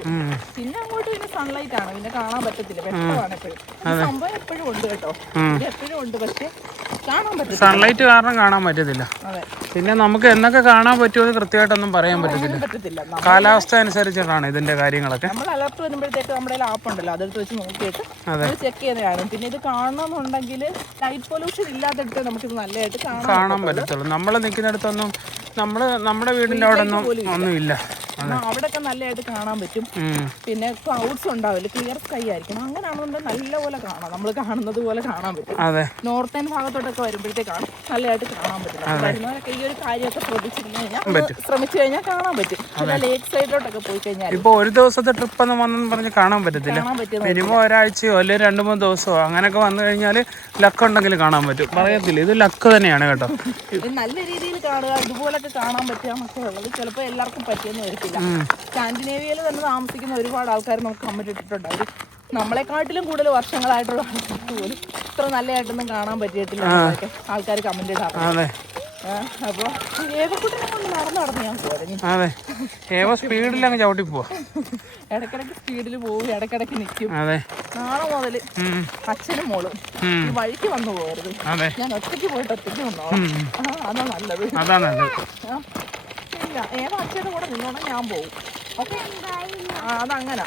പിന്നെ അങ്ങോട്ട് പിന്നെ സൺലൈറ്റ് ആണ്, പിന്നെ കാണാൻ പറ്റത്തില്ല, വ്യക്തമാണ് എപ്പോഴും. സംഭവം എപ്പോഴും ഉണ്ട് കേട്ടോ, എപ്പോഴും ഉണ്ട്, പക്ഷെ കാണാൻ പറ്റില്ല. സൺലൈറ്റ് കാരണം കാണാൻ പറ്റത്തില്ല. പിന്നെ നമുക്ക് എന്നൊക്കെ കാണാൻ പറ്റുമെന്ന് കൃത്യമായിട്ടൊന്നും പറയാൻ പറ്റത്തില്ല. കാലാവസ്ഥ അനുസരിച്ചിട്ടാണ് ഇതിന്റെ കാര്യങ്ങളൊക്കെ. നമ്മൾ അലർട്ട് വരുമ്പോഴത്തേക്ക് നമ്മുടെ ആപ്പ് ഉണ്ടല്ലോ, അതെടുത്ത് വെച്ച് നോക്കിയിട്ട് ചെക്ക് ചെയ്യുന്നതാണ്. പിന്നെ ഇത് കാണണമെന്നുണ്ടെങ്കിൽ ലൈറ്റ് പൊല്യൂഷൻ ഇല്ലാത്തടുത്ത് നമുക്കിത് നല്ലതായിട്ട് കാണാൻ പറ്റത്തുള്ളൂ. നമ്മൾ നിൽക്കുന്നിടത്തൊന്നും നമ്മുടെ വീടിന്റെ അവിടെ ഒന്നും ഇല്ല. അവിടെയൊക്കെ നല്ലതായിട്ട് കാണാൻ പറ്റും. പിന്നെ ക്ലൗഡ്സ് ഉണ്ടാവില്ല, ക്ലിയർ സ്കൈ ആയിരിക്കണം. അങ്ങനെയാണെന്നുണ്ടെങ്കിൽ നല്ലപോലെ കാണാം, നമ്മൾ കാണുന്നത് പോലെ കാണാൻ പറ്റും. നോർത്തേൺ ഭാഗത്തോട്ടൊക്കെ വരുമ്പോഴത്തേക്കാണ് നല്ലതായിട്ട് കാണാൻ പറ്റും. വരുന്നവരൊക്കെ ഈ ഒരു കാര്യമൊക്കെ ശ്രമിച്ചു കഴിഞ്ഞാൽ കാണാൻ പറ്റും. ലേക്ക് സൈഡിലോട്ടൊക്കെ പോയി കഴിഞ്ഞാൽ ഇപ്പൊ ഒരു ദിവസത്തെ ട്രിപ്പ് ഒന്നും വന്നെന്ന് പറഞ്ഞ് കാണാൻ പറ്റത്തില്ല. മിനിമം ഒരാഴ്ചയോ അല്ലെങ്കിൽ 2-3 ദിവസമോ അങ്ങനെയൊക്കെ വന്നു കഴിഞ്ഞാൽ ലക്ക് ഉണ്ടെങ്കിൽ കാണാൻ പറ്റും. പറയത്തില്ല, ഇത് ലക്ക് തന്നെയാണ് കേട്ടോ. നല്ല രീതിയിൽ കാണുക, ഇതുപോലൊക്കെ കാണാൻ പറ്റുക ഉള്ളത് ചിലപ്പോൾ എല്ലാവർക്കും പറ്റിയെന്ന് വരത്തില്ല. സ്കാൻഡിനേവിയയിൽ തന്നെ താമസിക്കുന്ന ഒരുപാട് ആൾക്കാർ നമുക്ക് കമന്റ് ഇട്ടിട്ടുണ്ട്. അവർ നമ്മളെക്കാട്ടിലും കൂടുതൽ വർഷങ്ങളായിട്ടുള്ള ആൾക്കാർക്ക് പോലും ഇത്ര നല്ലതായിട്ടൊന്നും കാണാൻ പറ്റിയിട്ടില്ല ആൾക്കാർ കമന്റ് ഇടാറുണ്ട്. അപ്പൊ നടന്നു ഞാൻ പോവാ, സ്പീഡിലങ്ങ് ചവിട്ടി പോവാ. ഇടക്കിടക്ക് സ്പീഡിൽ പോകും, ഇടക്കിടക്ക് നിൽക്കും. നാളെ മുതൽ അച്ഛനും മോളും ഈ വഴിക്ക് വന്നു പോകരുത്, ഞാൻ ഒറ്റയ്ക്ക് പോയിട്ട് ഒറ്റയ്ക്ക് വന്നോളാം. അതാ നല്ലത്. ഇല്ല, അച്ഛൻ്റെ കൂടെ നിന്നോണം, ഞാൻ പോകും. ഓക്കെ, അതങ്ങനെ.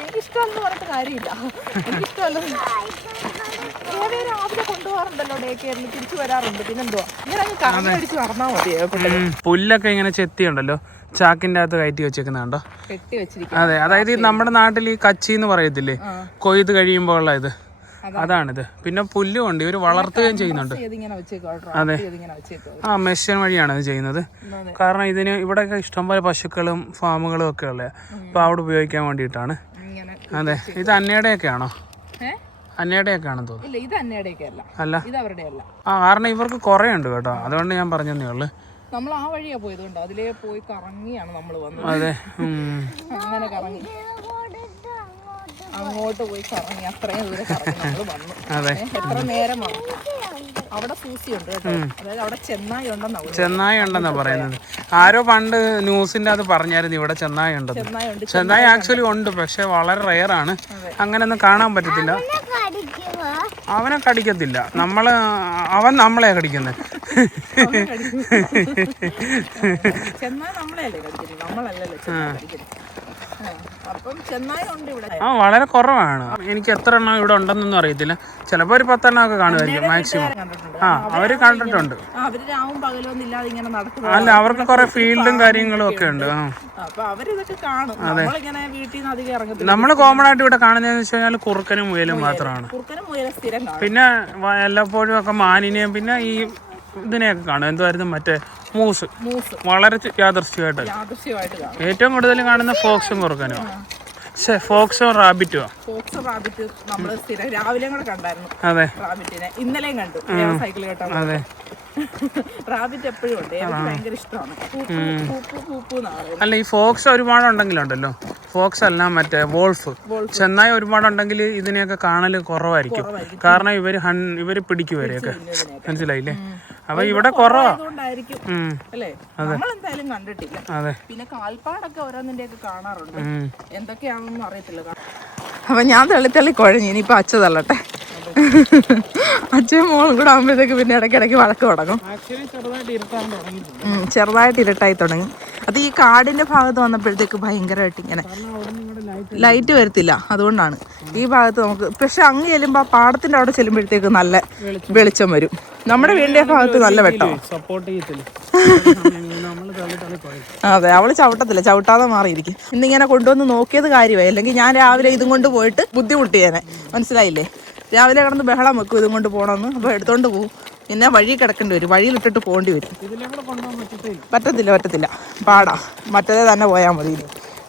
എനിക്കിഷ്ടമല്ലെന്ന് പറഞ്ഞിട്ട് കാര്യമില്ല, എനിക്കിഷ്ടമല്ല. രാവിലെ കൊണ്ടുപോകാറുണ്ടല്ലോ ഡേ കെയറിൽ, തിരിച്ചു വരാറുണ്ട്. പിന്നെന്തുവാ, ഇങ്ങനെ അങ്ങ് കറങ്ങി അടിച്ച് നടന്നാൽ മതി. പുല്ലൊക്കെ ഇങ്ങനെ ചെത്തിയുണ്ടല്ലോ, ചാക്കിന്റെ അകത്ത് കയറ്റി വെച്ചേക്കുന്നുണ്ടോ, കെട്ടി വെച്ചിരിക്കും. അതെ, അതായത് നമ്മുടെ നാട്ടിൽ ഈ കച്ചി എന്ന് പറയത്തില്ലേ, കൊയ്ത് കഴിയുമ്പോൾ ഉള്ള ഇത്, അതാണിത്. പിന്നെ പുല്ലും ഉണ്ട്, ഇവർ വളർത്തുകയും ചെയ്യുന്നുണ്ട്. അതെ, മെഷീൻ വഴിയാണ് ഇത് ചെയ്യുന്നത്. കാരണം ഇതിന് ഇവിടെയൊക്കെ ഇഷ്ടംപോലെ പശുക്കളും ഫാമുകളും ഒക്കെ ഉള്ളത്, അപ്പോൾ അവിടെ ഉപയോഗിക്കാൻ വേണ്ടിയിട്ടാണ്. അതെ, ഇത് അന്നയുടെയൊക്കെ ആണോ? അന്നയുടെയൊക്കെ ആണെന്ന് തോന്നുന്നു. അല്ല, കാരണം ഇവർക്ക് കുറേ ഉണ്ട് കേട്ടോ, അതുകൊണ്ട് ഞാൻ പറഞ്ഞതേ ഉള്ളു. നമ്മൾ ആ വഴിയാ പോയതുകൊണ്ട് അതിലേ പോയി കറങ്ങിയാണ് നമ്മൾ വന്നത്. അതെ, അങ്ങനെ കറങ്ങി അങ്ങോട്ട് പോയി കറങ്ങി, അത്രയും ദൂരം കറങ്ങി നമ്മൾ വന്നു. എത്ര നേരമാണ്. അവിടെ സൂസിയുണ്ട് കേട്ടോ, അതായത് അവിടെ ചെന്നായി ഉണ്ടെന്നാ പറയുന്നത്. ആരോ പണ്ട് ന്യൂസിന്റെ അത് പറഞ്ഞായിരുന്നു ഇവിടെ ചെന്നായി ഉണ്ടെന്ന്. ചെന്നായി ആക്ച്വലി ഉണ്ട്, പക്ഷെ വളരെ റെയർ ആണ്, അങ്ങനെയൊന്നും കാണാൻ പറ്റത്തില്ല. അവനെ കടിക്കത്തില്ല, അവൻ നമ്മളെയാ കടിക്കുന്നത്. ചെന്നായി നമ്മളെയല്ലേ കടിക്കുന്നത്, നമ്മളല്ലല്ലോ കടിക്കുന്നത്. വളരെ കുറവാണ്. എനിക്ക് എത്ര എണ്ണം ഇവിടെ ഉണ്ടെന്നൊന്നും അറിയത്തില്ല, ചിലപ്പോ ഒരു 10 എണ്ണം ഒക്കെ കാണുമായിരിക്കും മാക്സിമം. അവര് കണ്ടിട്ടുണ്ട്. അല്ല, അവർക്ക് കുറെ ഫീൽഡും കാര്യങ്ങളും ഒക്കെ ഉണ്ട്. നമ്മള് കോമൺ ആയിട്ട് ഇവിടെ കാണുന്നതെന്ന് വെച്ച് കഴിഞ്ഞാൽ കുറുക്കനും മുയലും മാത്രമാണ്. പിന്നെ വല്ലപ്പോഴും ഒക്കെ മാനിനെയും പിന്നെ ഈ ഇതിനെയൊക്കെ കാണും. എന്തുവായിരുന്നു മറ്റേ മൂസ്, വളരെ യാദൃശ്ചികമായിട്ട്. ഏറ്റവും കൂടുതൽ കാണുന്ന ഫോക്സും കുറുക്കനും. ഫോക്സോ റാബിറ്റോ? ഫോക്സ് റാബിറ്റ് നമ്മള് സ്ഥിരം രാവിലെ കൂടെ കണ്ടായിരുന്നു. അതെ, റാബിറ്റിനെ ഇന്നലെയും കണ്ടു സൈക്കിൾ കേട്ടോ. അതെ. റാബിറ്റ് എപ്പോഴും ഉണ്ട്, എനിക്ക് ഭയങ്കര ഇഷ്ടമാണ്. അല്ല, ഈ ഫോക്സ് ഒരുപാട് ഉണ്ടെങ്കിലുണ്ടല്ലോ, ഫോക്സ് അല്ല മറ്റേ വോൾഫ്, ചെന്നായി ഒരുപാടുണ്ടെങ്കിൽ ഇതിനെയൊക്കെ കാണല് കുറവായിരിക്കും. കാരണം ഇവര് പിടിക്കും ഇവരെയൊക്കെ, മനസ്സിലായില്ലേ? അപ്പൊ ഇവിടെ കുറവാ അല്ലേ? നമ്മളെന്തായാലും കണ്ടിട്ടില്ല. അതെ, പിന്നെ കാൽപ്പാടൊക്കെ ഓരോന്നിന്റെ ഒക്കെ കാണാറുണ്ട്, എന്തൊക്കെയാണെന്നൊന്നും അറിയത്തില്ല. അപ്പൊ ഞാൻ തള്ളി കുഴഞ്ഞു, ഇനിയിപ്പൊ അച്ഛ തള്ളട്ടെ. അച്ഛനും മോളും കൂടെ ആകുമ്പോഴത്തേക്ക് പിന്നെ ഇടയ്ക്കിടയ്ക്ക് വഴക്ക് തുടങ്ങും. ചെറുതായിട്ട് ഇരുട്ടായി തുടങ്ങി. അത് ഈ കാടിന്റെ ഭാഗത്ത് വന്നപ്പോഴത്തേക്ക് ഭയങ്കരമായിട്ട് ഇങ്ങനെ ലൈറ്റ് വരത്തില്ല, അതുകൊണ്ടാണ്. ഈ ഭാഗത്ത് നമുക്ക് പക്ഷെ അങ്ങ് ചെല്ലുമ്പോ പാടത്തിന്റെ അവിടെ ചെല്ലുമ്പോഴത്തേക്ക് നല്ല വെളിച്ചം വരും. നമ്മുടെ വീടിന്റെ ഭാഗത്ത് നല്ല വെട്ടം. അതെ, അവള് ചവിട്ടത്തില്ല, ചവിട്ടാതെ മാറിയിരിക്കും. ഇന്നിങ്ങനെ കൊണ്ടുവന്ന് നോക്കിയത് കാര്യമായി, അല്ലെങ്കിൽ ഞാൻ രാവിലെ ഇതും കൊണ്ട് പോയിട്ട് ബുദ്ധിമുട്ടിയേനെ, മനസ്സിലായില്ലേ? രാവിലെ കിടന്ന് ബഹളം വെക്കും ഇതും കൊണ്ട് പോകണമെന്ന്. അപ്പോൾ എടുത്തോണ്ട് പോകും, പിന്നെ വഴി കിടക്കേണ്ടി വരും, വഴിയിലിട്ടിട്ട് പോകേണ്ടി വരും. പറ്റത്തില്ല, പാടാ. മറ്റേതേ തന്നെ പോയാൽ മതി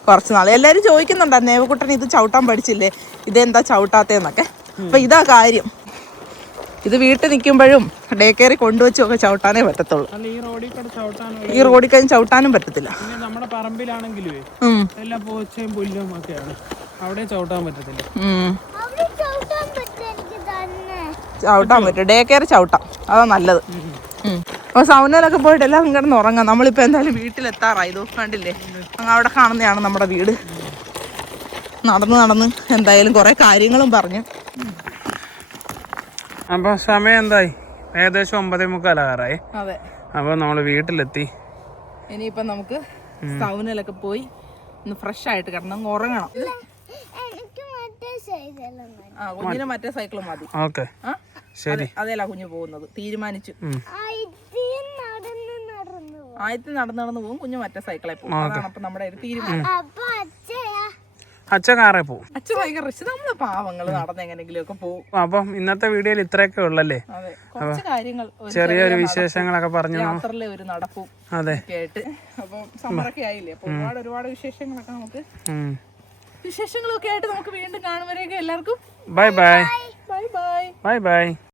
കുറച്ച് നാൾ. എല്ലാവരും ചോദിക്കുന്നുണ്ടായിരുന്നു, നേവക്കുട്ടൻ ഇത് ചവിട്ടാൻ പഠിച്ചില്ലേ, ഇതെന്താ ചവിട്ടാത്തേന്നൊക്കെ. അപ്പം ഇതാ കാര്യം, ഇത് വീട്ടിൽ നിൽക്കുമ്പോഴും ഡേ കെയറിൽ കൊണ്ടുവച്ചും ഒക്കെ ചവിട്ടാനേ പറ്റത്തുള്ളൂ. ഈ റോഡിൽ കഴിഞ്ഞ് ചവിട്ടാനും പറ്റത്തില്ല. നമ്മുടെ പറമ്പിലാണെങ്കിലും എല്ലാം പോച്ചയും പുല്ലും ഒക്കെയാണ്, അവിടെ ചവിട്ടാൻ പറ്റത്തില്ല. ചവിട്ടാൻ പറ്റും, ഡേ കെയർ ചവിട്ടാം, അതാ നല്ലത്. അപ്പോൾ സൗനയിലൊക്കെ പോയിട്ട് എല്ലാം കിടന്ന് ഉറങ്ങാം. നമ്മളിപ്പോൾ എന്തായാലും വീട്ടിലെത്താറായി. ഇത് കണ്ടില്ലേ, അങ്ങ് അവിടെ കാണുന്നതാണ് നമ്മുടെ വീട്. നടന്ന് എന്തായാലും കുറേ കാര്യങ്ങളും പറഞ്ഞു. അപ്പോൾ സമയം എന്തായി? ഏകദേശം 9:45 അതെ. അപ്പോൾ നമ്മൾ വീട്ടിലെത്തി. ഇനിയിപ്പം നമുക്ക് സൗനയിലൊക്കെ പോയി ഒന്ന് ഫ്രഷ് ആയിട്ട് കിടന്ന് ഉറങ്ങണം. കുഞ്ഞിന് മറ്റേ സൈക്കിളും മതി. ഓക്കെ, ശരി. അതേലാ കുഞ്ഞു പോകുന്നത്, തീരുമാനിച്ചു. ആദ്യത്തിൽ നടന്നു പോകും, കുഞ്ഞു മറ്റേ സൈക്കിളെ പോകും. അതാണ് അപ്പൊ നമ്മുടെ ഒരു തീരുമാനം. അച്ഛ കാറേ പോവും. അച്ഛ ഭയങ്കര റിച്ച്, നമ്മള് പാവങ്ങള് നടന്ന് എങ്ങനെങ്കിലും ഒക്കെ പോകും. അപ്പം ഇന്നത്തെ വീഡിയോയിൽ ഇത്രയൊക്കെ ഉള്ളല്ലേ? അതെ, കുറച്ച് കാര്യങ്ങൾ, ചെറിയൊരു വിശേഷങ്ങളൊക്കെ പറഞ്ഞു, യാത്രയിലെ ഒരു നടപ്പും കേട്ട്. അപ്പൊ സമ്മറൊക്കെ ആയില്ലേ, അപ്പൊ ഒരുപാട് വിശേഷങ്ങളൊക്കെ നമുക്ക് വിശേഷങ്ങളൊക്കെ ആയിട്ട് നമുക്ക് വീണ്ടും കാണുമ്പോഴേക്കും എല്ലാവർക്കും bye bye. Bye bye. Bye bye.